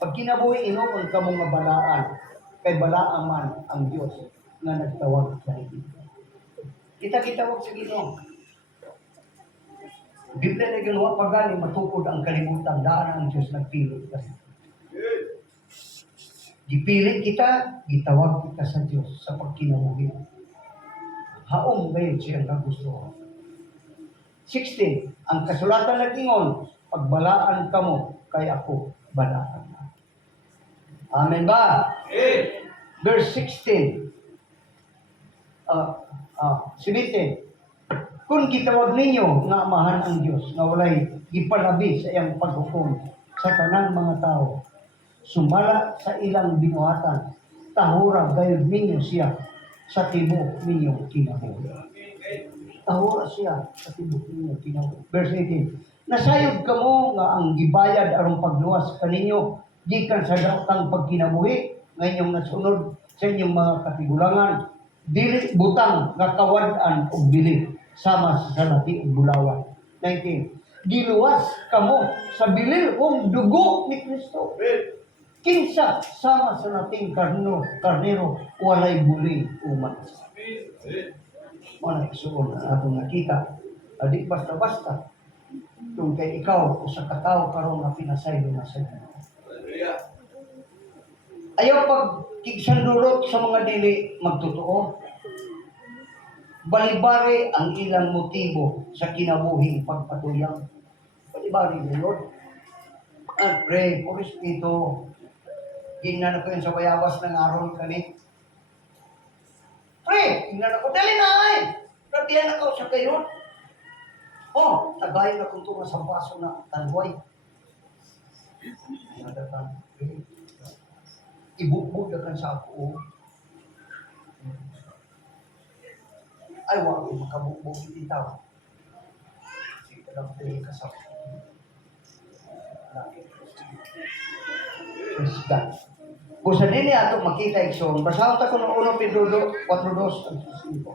Pag kinabuhi inoon ka mong balaan, kay balaan man ang Diyos na nagtawag sa iyo. Kita-kitawag sa Ginoo. Biblia na ginawa pagani matukod ang kalibutan daan ang Diyos nagpili kasi. Gipili kita, gitawag kita sa Diyos sa pagkinabuhi. Haong ngayon siyang kagustuhan. 16. Ang kasulatan na tingon, pagbalaan ka mo, kay ako, balaan na. Amen ba? Verse 16. 17. Kung gitawag ninyo nga amahan ang Diyos, na walay gipalabi sa iyang paghukom sa tanang mga tao, sumala sa ilang binuhatan, tahura gayud ninyo siya sa tibok ninyong kinabuhi. Tahura siya sa tibok ninyong kinabuhi. Verse 18. Nasayod ka mo nga ang gibayad aron pagluwas kaninyo gikan sa daotang pagkinabuhi nga inyong nasunod sa inyong mga katigulangan, dili butang nga kawad-an og bili sama sa salati ug bulawan. 19. Giluwas kamo sa bilil ug dugo ni Kristo. Kinsa sama sa nating karnero walay buli uman. Mana isuon ang atong nakita. Adi basta-basta. Kung kay ikaw o sa katao karon nga pinasaylo na sa Ginoo. Ayaw pag kigsandurot sa mga dili magtotoo. Balibari ang ilang motibo sa kinabuhing pagpatuyang. Balibari ni Lord. And pray, for Espiritu. Gingnan ako yun sa bayawas ng aron kani. Pray! Gingnan ako, dali na ay! Ragyan ako sa kayo. Oh, tagayin akong tunga sa baso na tanway. Ibukbog na kan sa ako. Ay, wag ko makabukbog itaw. Sige ka lang tayo kasap. Praise God. Kung sa dili ato makita ikson, basahon ta ko ng 1 Pedro 4:2 ang 5.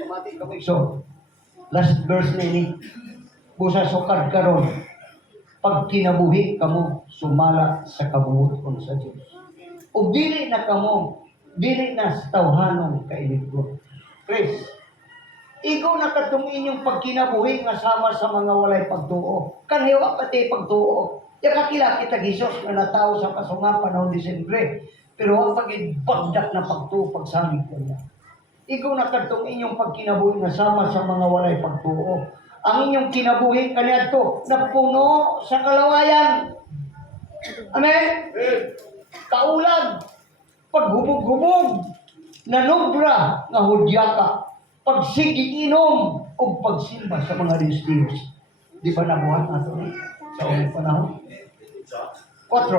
Pamati ka mo ikson. Last verse na ini. Busa sukad karon. Pag kinabuhi kamo sumala sa kabuoton sa Dios. Ug dili na kamo, dili na sa tawhanon kailigon. Chris, ikaw na katong inyong pagkinabuhi nga sama sa mga walay pagtuo. Kanhiwa pati pagtuo. Ya kakila kita Jesus na natawo sa kasunga panahon Disyembre. Pero ang pagibagdak na pagtuo pagsamig ko niya. Ikaw na katong inyong pagkinabuhi nga sama sa mga walay pagtuo. Ang inyong kinabuhi kaniadto na puno sa kalawayan. Amen? Kaulag, paghubog-hubog, nanubra nga hudyaka, pagsigi inom o pagsimba sa mga Diyos. Di ba nabuhat nato sa unang panahon? 4.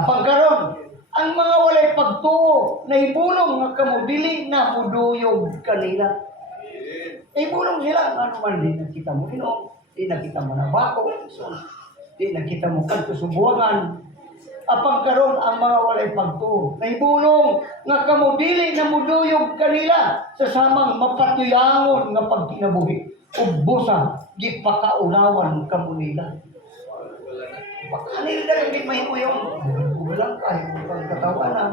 Apang karon, ang mga walay pagtuo na ibulong nga kamo dili na muduyog kanila. Ibulong sila, ano man, di nakita mo inom, di nakita mo nabako, di nakita mo kanto subuangan. Apang karon ang mga walay pagtuo na ibulong nga kamo dili na muduyog kanila sa samang mapatuyangon nga pagkinabuhi ug busa gipakaunawan kamo nila. Kanil na rin di mahimo yung walang kahit kang katawanan.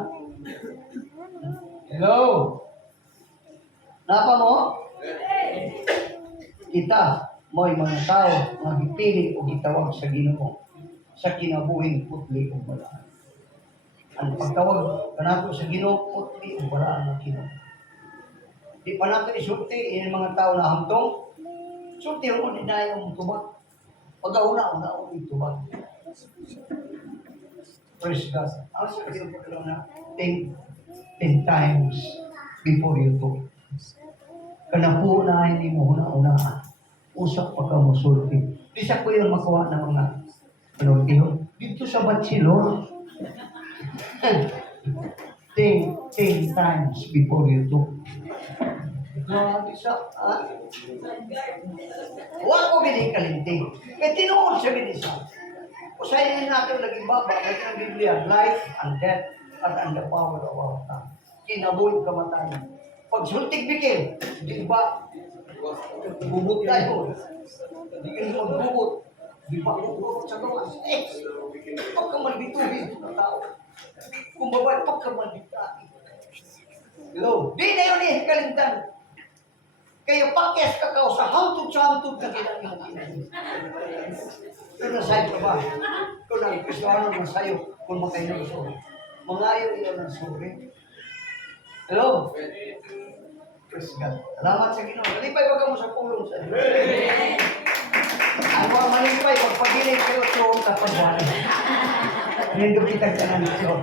Hello? Napa mo? Kita, Mo'y mga tao nga gipili o gitawag sa Ginoo sa kinabuhing putli o balaan. Ang pagtawag kanato sa Ginoo putli o balaan ng Ginoo. Di pa natin isulti yung mga tao na hamtong. Sulti mo din na yung tubag. Pag-auna o itubag. Praise God. Ang sabi ko lang na think 10 times before you talk. Kana po na hindi mo una-una. Usap pa ka mo sulti. Di siya ko yung makuha ng mga ano, dito sa Batsilor. Think 10 times before you talk. Grabe siya, ha? Huwag ko gini kalinting. Kaya tinuod siya gini siya. Usayin natin naging baba, naging ang Biblia, life and death at ang the power of our tongue. Kinabuhi kamatayan. Pag sultig bigil, di ba? Bubot tayo. Di ka naman bubot. Di ba bubot sa gawas? Pag ka malbituhin ng tao. Kung babay, pag ka malbitahin. Hello? Di na yun eh, kalintan. Kaya pakis ka sa hantod na kinangin. Pero nasa'yo ka ba? Kung ang Kristohanon nasa'yo, kung makain ng sorry. Mangayo iyon ng sorry. Hello? Praise God. Salamat sa Ginoo. Malipay wag ka mo sa pulong sa Diyos. Ang mga malipay, magpagiling kayo sa kapagwanan. Nindog kitang kanan ito.